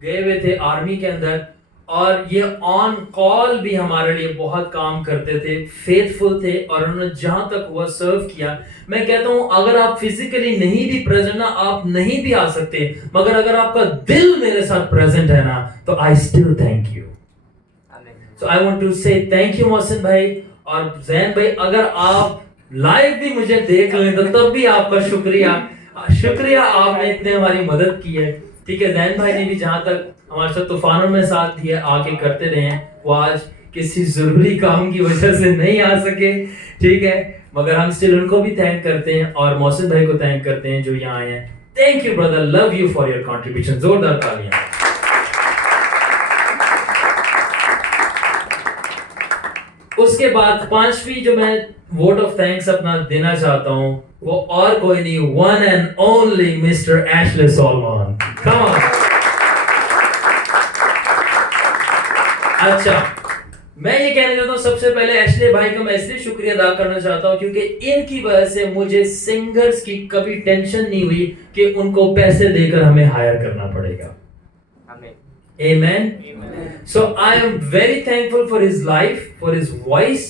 गए हुए थे आर्मी के अंदर, और ये ऑन कॉल भी हमारे लिए बहुत काम करते थे, फेथफुल थे, और उन्होंने जहां तक हुआ सर्व किया. मैं कहता हूं अगर आप फिजिकली नहीं भी प्रेजेंट ना, आप नहीं भी आ सकते, मगर अगर आपका दिल मेरे साथ प्रेजेंट है ना, तो I still thank you. So I want to say thank you Mohsin भाई. और जैन भाई, अगर आप लाइव भी मुझे देख लें तो तब भी आपका शुक्रिया, आपने इतने हमारी मदद की है, ठीक है. जैन भाई ने भी जहां तक हमारे साथ तूफानों में साथ दिया, आके करते रहे हैं. वो आज किसी जरूरी काम की वजह से नहीं आ सके, ठीक है, मगर हम स्टिल उनको भी थैंक करते हैं और मोहसिन भाई को थैंक करते हैं जो यहाँ आए हैं. Thank you brother, love you for your contribution. जोरदार तालियां. उसके बाद पांचवी जो मैं वोट ऑफ थैंक्स अपना देना चाहता हूं, वो और कोई नहीं, one and only mister Ashley Solomon. Come on. अच्छा, मैं ये कहना चाहता हूँ सबसे पहले एशले भाई का मैं इसलिए शुक्रिया अदा करना चाहता हूँ क्योंकि इनकी वजह से मुझे सिंगर्स की कभी टेंशन नहीं हुई कि उनको पैसे देकर हमें हायर करना पड़ेगा. Amen. So I am very thankful for his life, for his voice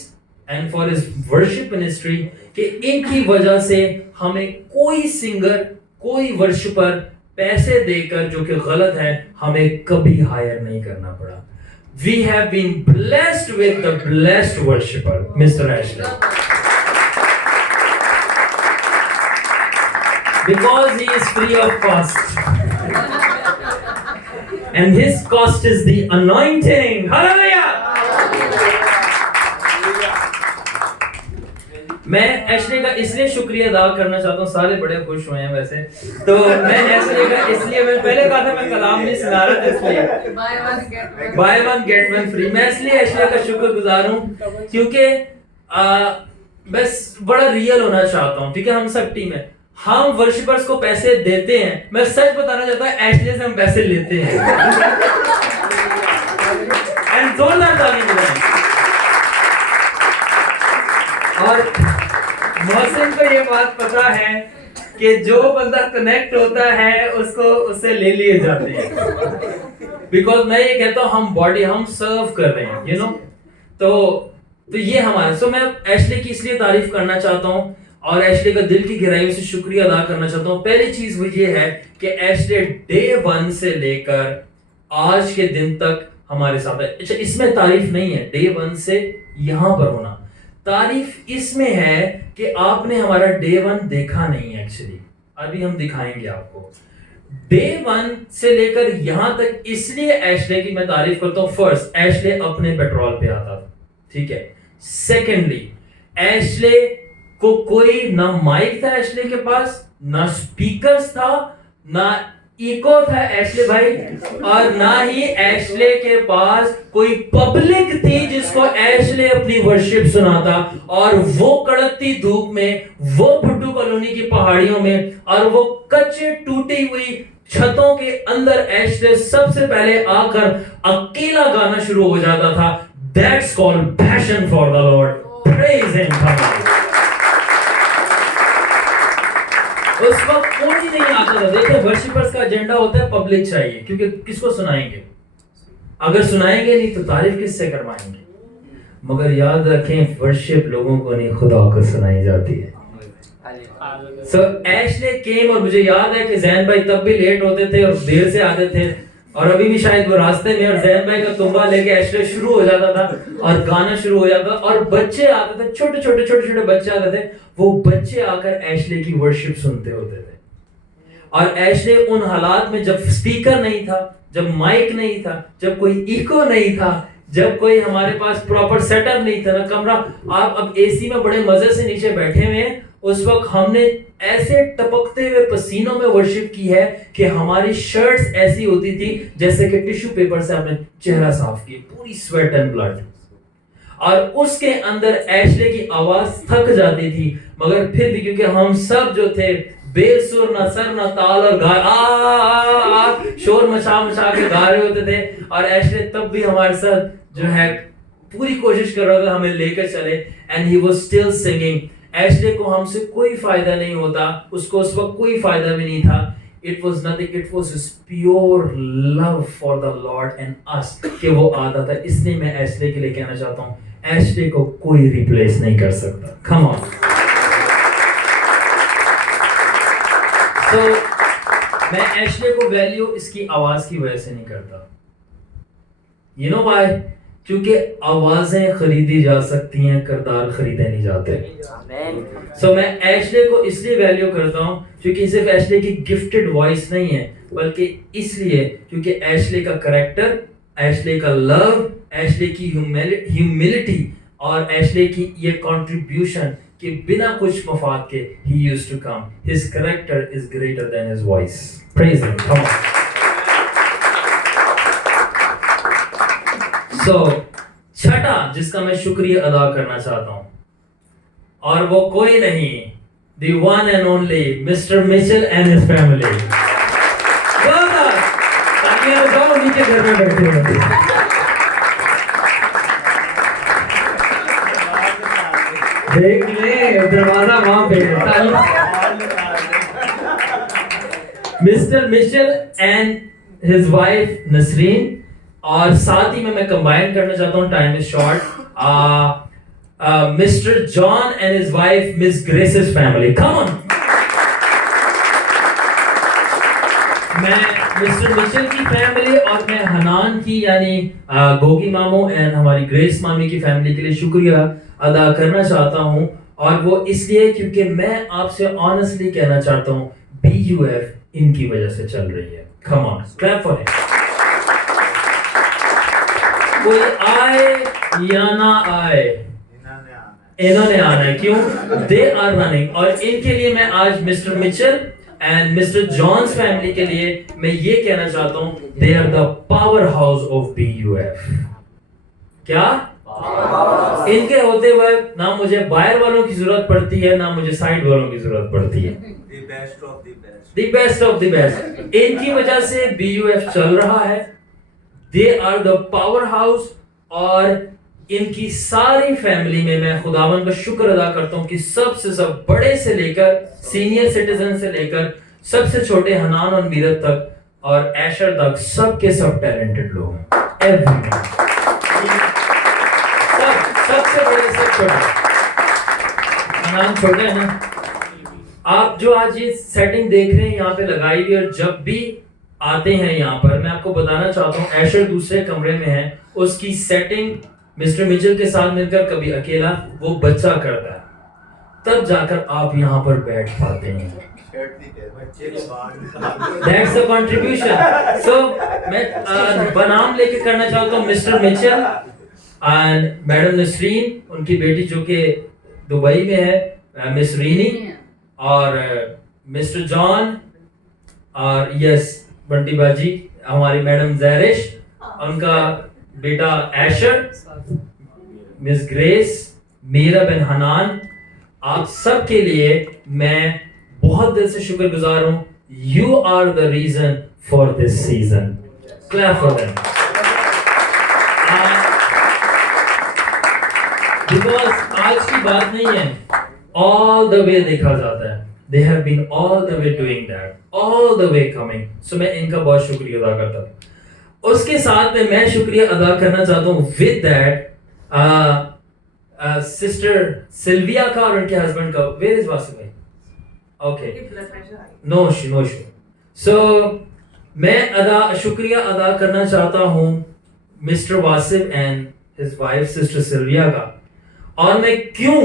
and for his worship ministry कि इनकी वजह से हमें कोई सिंगर, कोई वर्शिपर पैसे देकर जो कि गलत है हमें कभी हायर नहीं करना पड़ा. We have been blessed with the blessed worshipper, Mr. Ashley. because he is free of cost. And his cost is the anointing. Hallelujah! मैं एशले का इसलिए शुक्रिया अदा करना चाहता हूँ, सारे बड़े खुश हुए हैं वैसे, तो मैं एशले का इसलिए, मैं पहले कहा था मैं कलाम नहीं सुना रहा था, इसलिए by one get one free, मैं इसलिए एशले का शुक्रगुजार हूँ क्योंकि बस बड़ा रियल होना चाहता हूँ, ठीक है। हम सब टीम है, हम वर्शिपर्स को पैसे देते हैं, मैं सच बताना चाहता हूँ एशले से हम पैसे लेते हैं। एंड जोरदार ताली बजाएं। और मोहसिन को ये बात पता है कि जो बंदा कनेक्ट होता है उसको उससे ले लिए जाते हैं, बिकॉज मैं ये कहता हूँ हम बॉडी हम सर्व कर रहे हैं, यू नो, तो ये हमारा, सो मैं एशले की इसलिए तारीफ करना चाहता हूँ और एशले का दिल की गहराई से शुक्रिया अदा करना चाहता हूँ। पहली चीज वो ये है कि एशले डे 1 से लेकर आज के दिन तक हमारे साथ है। अच्छा, इसमें तारीफ नहीं है डे 1 से यहां पर होना, तारीफ इसमें है कि आपने हमारा डे 1 देखा नहीं है। एक्चुअली अभी हम दिखाएंगे आपको डे 1 से लेकर यहां तक, इसलिए एशले की मैं तारीफ करता हूं। फर्स्ट, एशले अपने पेट्रोल पे आता था, ठीक है। सेकेंडली, एशले को कोई ना माइक था एशले के पास, ना स्पीकर्स था, ना इको था एशले भाई, और ना ही एशले के पास कोई पब्लिक थी जिसको एशले अपनी वर्शिप सुनाता। और वो कड़कती धूप में, वो भुट्टू कॉलोनी की पहाड़ियों में, और वो कच्चे टूटी हुई छतों के अंदर एशले सबसे पहले आकर अकेला गाना शुरू हो जाता था। That's called passion for the Lord. Praise Him. उस वक्त कोई नहीं आता था। देखिए, वर्शिपर्स का एजेंडा होता है पब्लिक चाहिए, क्योंकि किसको सुनाएंगे? अगर सुनाएंगे नहीं तो तारीफ किससे करवाएंगे? मगर याद रखें, वर्शिप लोगों को नहीं, खुदा को सुनाई जाती है। So एशले केम, और मुझे याद है कि जैन भाई तब भी लेट होते थे और देर से आते थे, और अभी भी शायद वो रास्ते में, और जैन भाई का तुम्बा लेके एशले शुरू हो जाता था और गाना शुरू हो जाता था, और बच्चे आते थे, छोटे छोटे बच्चे आते थे, वो बच्चे आकर एशले की वर्शिप सुनते होते थे। और एशले उन हालात में, जब स्पीकर नहीं था, जब माइक नहीं था, जब कोई इको नहीं था, जब कोई हमारे पास प्रॉपर सेटअप नहीं था ना कमरा, आप अब एसी में बड़े मजे से नीचे बैठे हुए हैं, उस वक्त हमने ऐसे टपकते हुए पसीनों में वर्शिप की है कि हमारी शर्ट्स ऐसी होती थी जैसे कि टिश्यू पेपर से हमने चेहरा साफ किया, पूरी स्वेट एंड ब्लड। और उसके अंदर एशले की आवाज थक जाती थी, मगर फिर भी क्योंकि हम सब जो थे बेसुर, ना सर ना ताल, और शोर मचा के गा रहे होते थे, और एशले तब भी हमारे साथ जो है पूरी कोशिश कर रहा था हमें लेकर चले, and he was still singing. Ashley को हमसे कोई फायदा नहीं होता, उसको उस वक्त कोई फायदा भी नहीं था। It was nothing, it was his pure love for the Lord and us कि वो आता था। इसलिए मैं एशले के लिए कहना चाहता हूँ, एशले को कोई रिप्लेस नहीं कर सकता। Come on. So मैं एशले को वैल्यू इसकी आवाज की वजह से नहीं करता। You know why? क्योंकि आवाजें खरीदी जा सकती हैं, किरदार खरीदे नहीं जाते। So मैं एशले को इसलिए वैल्यू करता हूँ क्योंकि सिर्फ एशले की गिफ्टेड वॉइस नहीं है, बल्कि इसलिए क्योंकि एशले का करैक्टर, एशले का लव, एशले की ह्यूमिलिटी, और एशले की ये कंट्रीब्यूशन कि बिना कुछ मफाद के he used to come. His character is greater than his voice. Praise him. Come on. So, छठा जिसका मैं शुक्रिया अदा करना चाहता हूं, और वो कोई नहीं, the one and only Mr. Mitchell and his family. तालियां बजाओ, नीचे घर में बैठे हो। देख ले दरवाजा वहां पे। Mr. Mitchell and his wife Nasreen, और साथ ही में मैं कंबाइन करना चाहता हूँ, time is short, mister John and his wife miss graces family. Come on. मैं मिस्टर मिचेल की फैमिली और मैं हनान की यानी गोगी मामू एंड हमारी ग्रेस मामी की फैमिली के लिए शुक्रिया अदा करना चाहता हूँ, और वो इसलिए क्योंकि मैं आपसे ऑनेस्टली कहना चाहता हूँ, BUF इनकी वजह से चल रही है। Come on, clap for him. कोई आए या ना आए, इन्होंने आना है। क्यों? They are running. और इनके लिए मैं आज mister Mitchell and mister Jones family के लिए मैं ये कहना चाहता हूं, they are the power house of BUF। क्या? इनके होते हुए ना मुझे बाहर वालों की जरूरत पड़ती है, ना मुझे साइड वालों की जरूरत पड़ती है। The best of the best. The best of the best। इनकी वजह से BUF चल रहा है। They are the power house। और इनकी सारी फैमिली में मैं खुदावन का शुक्र अदा करता हूँ कि सबसे सब बड़े से लेकर सीनियर सिटीजन से लेकर सबसे छोटे हनान और मीरत तक और ऐशर तक सबके सब टैलेंटेड लोग हैं। Everyone। सबसे बड़े सब छोटे। हनान छोटे हैं ना। आप जो आज ये सेटिंग देख रहे हैं यहाँ पे लगाई हुई, और जब भी आते हैं यहाँ पर मैं आपको बताना चाहता हूँ, ऐशर दूसरे कमरे में है, उसकी सेटिंग मिस्टर मिचेल के साथ मिलकर कभी अकेला वो बच्चा करता है, तब जाकर आप यहाँ पर बैठ पाते हैं। That's the contribution। So मैं बनाम लेके करना चाहता हूँ mister Mitchell and madam Nasreen, उनकी बेटी जो कि दुबई में है, मिस रीनी, और मिस्टर जॉन, और यस बंटी बाजी हमारी मैडम जैरिश, उनका बेटा ऐशर, मिस ग्रेस, मीरा बिन हनान, आप सब के लिए मैं बहुत दिल से शुक्रगुजार हूं। You are the reason for this season. Clap for them. Because आज की बात नहीं है, ऑल द वे देखा जाता है। They have been all the way doing that, all the way coming. So मैं इनका बहुत शुक्रिया अदा करता हूँ। उसके साथ में मैं शुक्रिया अदा करना चाहता हूँ with that सिस्टर सिल्विया का और उनके हस्बैंड का। Where is वासिफ भाई? Okay. No issue. So मैं शुक्रिया अदा करना चाहता हूँ mister Wasif and his wife sister Sylvia का। और मैं क्यों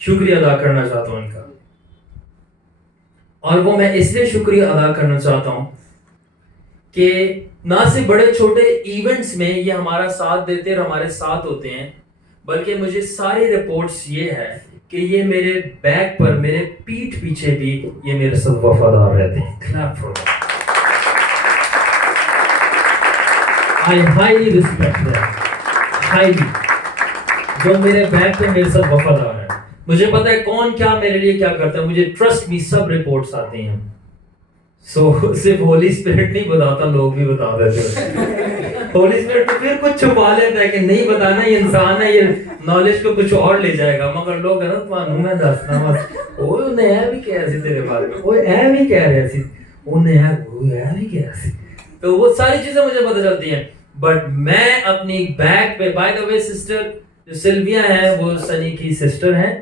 शुक्रिया अदा करना चाहता हूँ इनका, और वो मैं इसलिए शुक्रिया अदा करना चाहता हूं कि ना सिर्फ बड़े छोटे इवेंट्स में ये हमारा साथ देते और हमारे साथ होते हैं, बल्कि मुझे सारी रिपोर्ट्स ये है कि ये मेरे बैक पर, मेरे पीठ पीछे भी ये मेरे साथ वफादार रहते हैं। Clap for them. I highly respect them, highly, जो मेरे बैक पे मेरे साथ वफादार है। मुझे पता है कौन क्या मेरे लिए क्या करता है, मुझे ट्रस्ट मी सब रिपोर्ट्स आती हैं। सो सिर्फ होली स्पिरिट नहीं बताता, लोग भी बता देते हैं। होली स्पिरिट तो फिर कुछ छुपा लेता है कि नहीं बताना, ये इंसान है, ये नॉलेज को कुछ और ले जाएगा, मगर लोग है ना तुम्हारा मैं दसना बस ओए उन्हें है भी कह रही तेरे बारे में, ओए है भी कह रहे सी, उन्हें है वो है भी कह रही, तो वो सारी चीजें मुझे पता चलती हैं। बट मैं अपनी बैक पे, बाय द वे सिस्टर जो सिल्विया है वो सनी की सिस्टर हैं,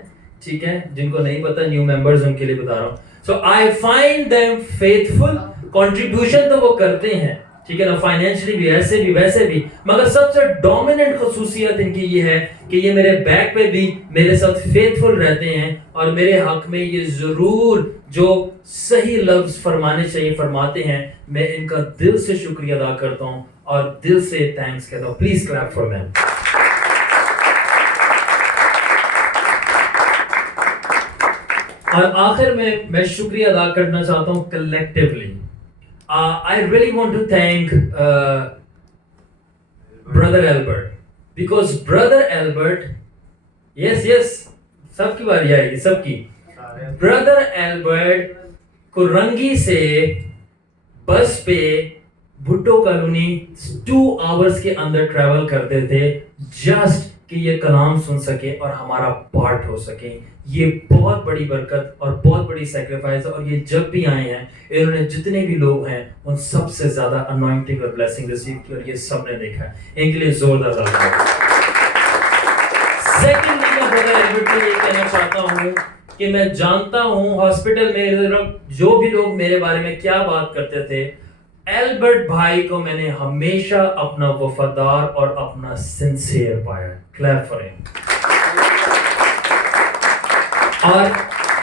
ठीक है, जिनको नहीं पता न्यू मेंबर्स उनके लिए बता रहा हूँ। So I find them faithful. Contribution तो वो करते हैं, ठीक है ना, फाइनेंशियली भी, ऐसे भी वैसे भी, मगर सबसे डोमिनेंट खसूसियत इनकी ये है कि ये मेरे बैक पे भी मेरे साथ फेथफुल रहते हैं और मेरे हक में ये जरूर जो सही लफ्ज फरमाने चाहिए फरमाते हैं। मैं इनका दिल से शुक्रिया अदा करता हूँ और दिल से थैंक्स कहता हूँ। Please clap for them. और आखिर में मैं शुक्रिया अदा करना चाहता हूँ collectively. I really want to thank brother Albert, because brother Albert, yes सबकी बारी आएगी, सबकी। ब्रदर एल्बर्ट को रंगी से बस पे भुट्टो कॉलोनी 2 आवर्स के अंदर ट्रैवल करते थे, जस्ट कि ये कलाम सुन सके और हमारा पार्ट हो सके। ये बहुत बड़ी बरकत और बहुत बड़ी सैक्रिफाइस है, और ये जब भी आए हैं इन्होंने जितने भी लोग हैं उन सबसे ज्यादा अनॉइंटिंग और ब्लेसिंग रिसीव की, और ये सबने देखा है। इनके लिए जोरदार तालियां। सेकंडली मैं ब्रदर एल्बर्ट को ये कहना चाहता हूँ कि मैं जानता हूँ हॉस्पिटल में जो भी लोग मेरे बारे में क्या बात करते थे, एल्बर्ट भाई को मैंने हमेशा अपना वफादार और अपना सिंसियर पाया। Clap for him. और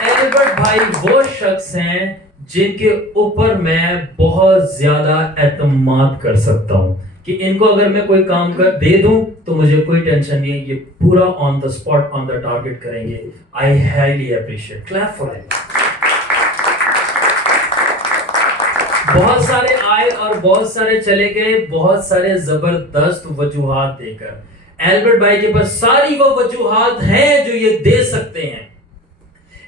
एल्बर्ट भाई वो शख्स हैं जिनके ऊपर मैं बहुत ज्यादा एतमाद कर सकता हूं कि इनको अगर मैं कोई काम कर दे दूं तो मुझे कोई टेंशन नहीं है, ये पूरा on the spot on the target करेंगे। I highly appreciate, clap for it. बहुत सारे आए और बहुत सारे चले गए, बहुत सारे जबरदस्त वजूहात देकर। एल्बर्ट भाई के पास सारी वो वजूहात हैं जो ये दे सकते हैं,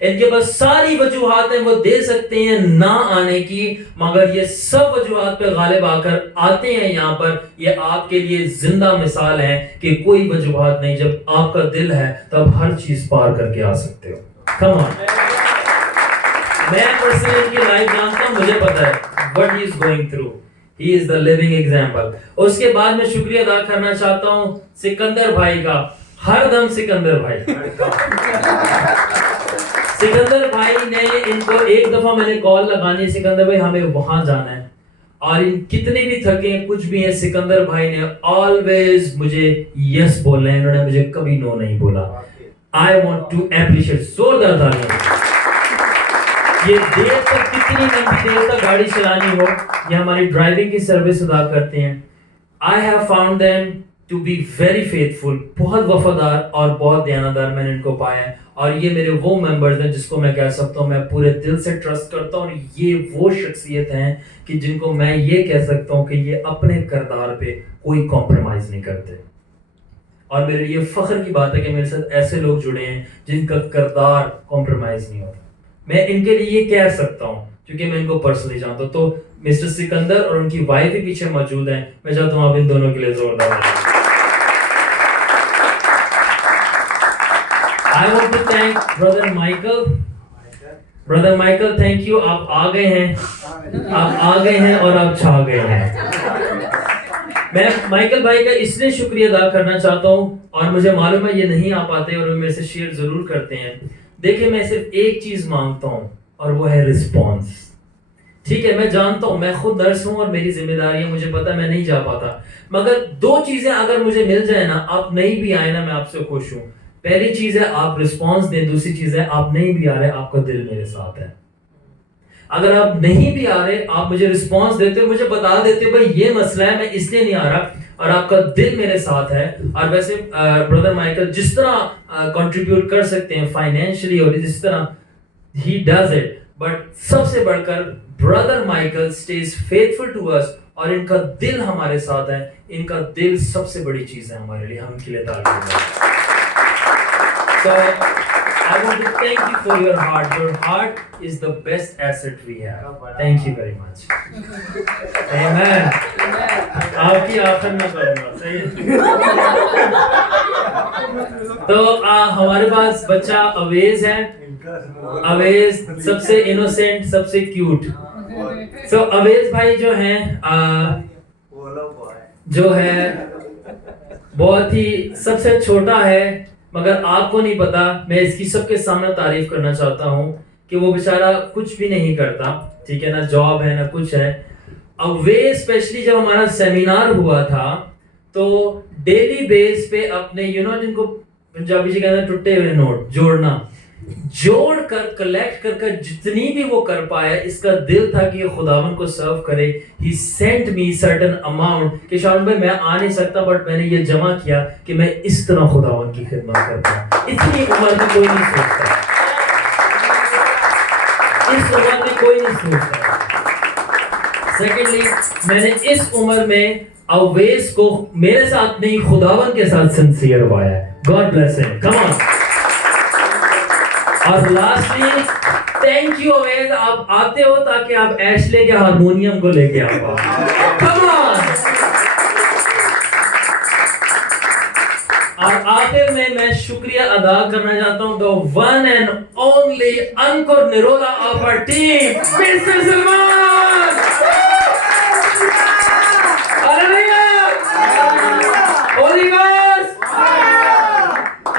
इनके पास सारी वजूहात हैं वो दे सकते हैं ना आने की, मगर ये सब वजूहात पे गालिब आकर आते हैं यहाँ पर। ये आपके लिए जिंदा मिसाल है कि कोई वजूहात नहीं, जब आपका दिल है तब हर चीज पार करके आ सकते हो। Come on. मैं पर्सनली इनकी लाइफ जानता हूं, मुझे पता है what he is going through. He is the living example. उसके बाद मैं शुक्रिया अदा करना चाहता हूं सिकंदर भाई का, हरदम सिकंदर भाई। सिकंदर भाई ने इनको एक दफा मैंने कॉल लगानी, सिकंदर भाई हमें वहां जाना है, और इन कितने भी थके कुछ भी है, सिकंदर भाई ने ऑलवेज मुझे यस बोलना है, इन्होंने मुझे कभी नो नहीं बोला। आई वांट टू एप्रिशिएट, जोरदार तालियां। ये देर तक कितनी लंबी देर तक गाड़ी चलानी हो, ये हमारी ड्राइविंग की सर्विस अदा करते हैं। I have found them to be very faithful, बहुत वफादार और बहुत दयानतदार मैंने इनको पाया है। और ये मेरे वो मेंबर्स हैं जिसको मैं कह सकता हूँ मैं पूरे दिल से ट्रस्ट करता हूँ, और ये वो शख्सियत हैं कि जिनको मैं ये कह सकता हूँ कि ये अपने किरदार पे कोई कॉम्प्रोमाइज नहीं करते। और मेरे लिए फख्र की बात है कि मेरे साथ ऐसे लोग जुड़े हैं जिनका किरदार कॉम्प्रोमाइज नहीं होता। मैं इनके लिए ये कह सकता हूँ क्योंकि मैं इनको पर्सनली जानता हूँ। तो मिस्टर सिकंदर और उनकी वाइफ भी पीछे मौजूद हैं, मैं चाहता हूँ आप इन दोनों के लिए जोरदार। I want to thank brother Michael. Brother Michael, thank you. आप आ गए हैं और आप छा गए हैं। मैं माइकल भाई का इसलिए शुक्रिया अदा करना चाहता हूँ, और मुझे मालूम है ये नहीं आ पाते और वे मेरे से शेयर जरूर करते हैं। देखिए, मैं सिर्फ एक चीज मांगता हूँ और वो है रिस्पॉन्स। ठीक है, मैं जानता हूँ, मैं खुद नर्स हूँ और मेरी जिम्मेदारी है, मुझे पता मैं नहीं जा पाता, मगर दो चीजें अगर मुझे मिल जाए ना, आप नहीं भी आए ना, मैं आपसे खुश हूँ। पहली चीज है आप रिस्पॉन्स दें, दूसरी चीज है आप नहीं भी आ रहे, आपका दिल मेरे साथ है। अगर आप नहीं भी आ रहे, आप मुझे रिस्पॉन्स देते हो, मुझे बता देते हो भाई ये मसला है, मैं इसलिए नहीं आ रहा, और आपका दिल मेरे साथ है। और वैसे ब्रदर माइकल जिस तरह कंट्रीब्यूट कर सकते हैं फाइनेंशियली और जिस तरह ही डज इट, बट सबसे बढ़कर brother Michael stays faithful to us, और इनका दिल हमारे साथ है। इनका दिल सबसे बड़ी चीज है हमारे लिए, हम इनके लिए तालियां। So I want to thank you for your heart. Your heart is the best asset we have. Thank you very much. Amen. आपकी आखिर में करूँगा, सही है। तो हमारे पास बच्चा अवेज है। अवेज सबसे इनोसेंट, सबसे क्यूट। So अवेज भाई जो हैं जो है बहुत ही सबसे छोटा है, मगर आपको नहीं पता, मैं इसकी सबके सामने तारीफ करना चाहता हूँ कि वो बेचारा कुछ भी नहीं करता, ठीक है ना, जॉब है ना कुछ है। अब वे स्पेशली जब हमारा सेमिनार हुआ था तो डेली बेस पे अपने जिनको पंजाबी जी कहते हैं टुटे हुए नोट जोड़ कर कलेक्ट कर जितनी भी वो कर पाया, इसका दिल था कि खुदावन को सर्व करे। ही सेंट मी सर्टेन अमाउंट कि शाम भाई मैं आ नहीं सकता, बट मैंने ये जमा किया कि मैं इस तरह खुदावन की खिदमत करता हूँ। इतनी उम्र में कोई नहीं सोचता, इस उम्र में कोई नहीं सोचता। सेकेंडली, मैंने इस उम्र में अवेस को मेरे साथ नहीं खुदावन के साथ सिंसियर पाया है। God bless him, come on. और लास्टली, थैंक यू अवेज, आप आते हो ताकि आप एशले के हारमोनियम को लेके आ पाओ। Come on. और आखिर में मैं शुक्रिया अदा करना चाहता हूं the one and only Ankur Nirola of our team, mister Salman.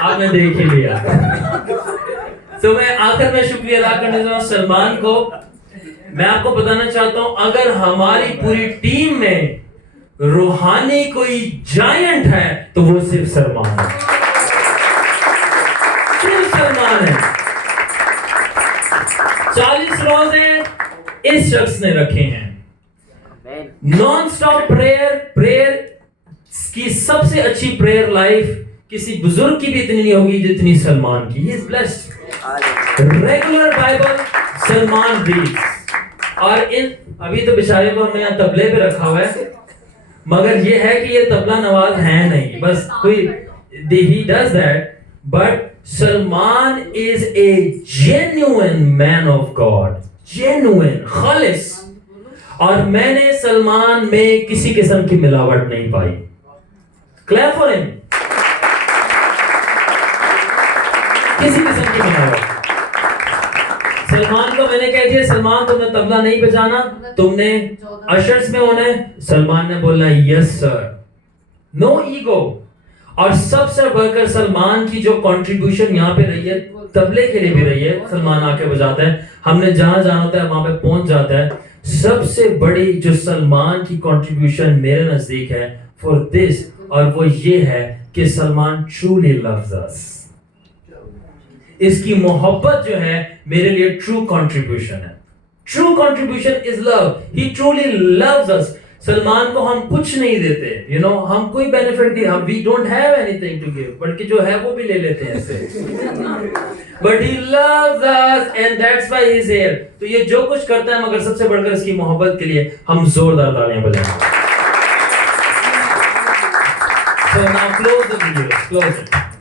आपने देख ही लिया। तो मैं आखिर में शुक्रिया अदा करना चाहता हूं सलमान को। मैं आपको बताना चाहता हूं, अगर हमारी पूरी टीम में रूहानी कोई जायंट है तो वो सिर्फ सलमान है, सिर्फ सलमान है। 40 रोजे इस शख्स ने रखे हैं। Amen. नॉन स्टॉप प्रेयर की सबसे अच्छी प्रेयर लाइफ किसी बुजुर्ग की भी इतनी नहीं होगी जितनी सलमान की। He is blessed. Hallelujah. Regular Bible Salman reads. और इन अभी तो बेचारे को हमने यहाँ तबले पे रखा हुआ है, मगर ये है कि ये तबला नवाज है नहीं, बस कोई he does that, but Salman is a genuine man of God, genuine, खालिस। और मैंने सलमान में किसी किस्म की मिलावट नहीं पाई। Clap for him. किसी किस्म की मिलावट। सलमान को मैंने कह दिया, सलमान तुमने तबला नहीं बजाना, तुमने अशर्स में होना है। सलमान ने बोला यस सर, नो ईगो। और सबसे बढ़कर सलमान की जो कंट्रीब्यूशन यहाँ पे रही है, तबले के लिए भी रही है। सलमान आके बजाता है, हमने जहां जाना होता है वहां पे पहुंच जाता है। सबसे बड़ी जो सलमान की कंट्रीब्यूशन मेरे नजदीक है फॉर दिस, और वो ये है कि सलमान ट्रूली लव्स अस। इसकी मोहब्बत जो है मेरे लिए ट्रू कंट्रीब्यूशन है। True contribution is love. He truly loves अस। सलमान को हम कुछ नहीं देते, यू नो, हम कोई बेनिफिट नहीं, हम we don't have anything to give, बल्कि जो है वो भी ले लेते हैं ऐसे। But he loves us and that's why he is here. तो ये जो कुछ करता है, मगर सबसे बढ़कर इसकी मोहब्बत के लिए हम जोरदार तालियां बजाएं। So now close the video. Close it.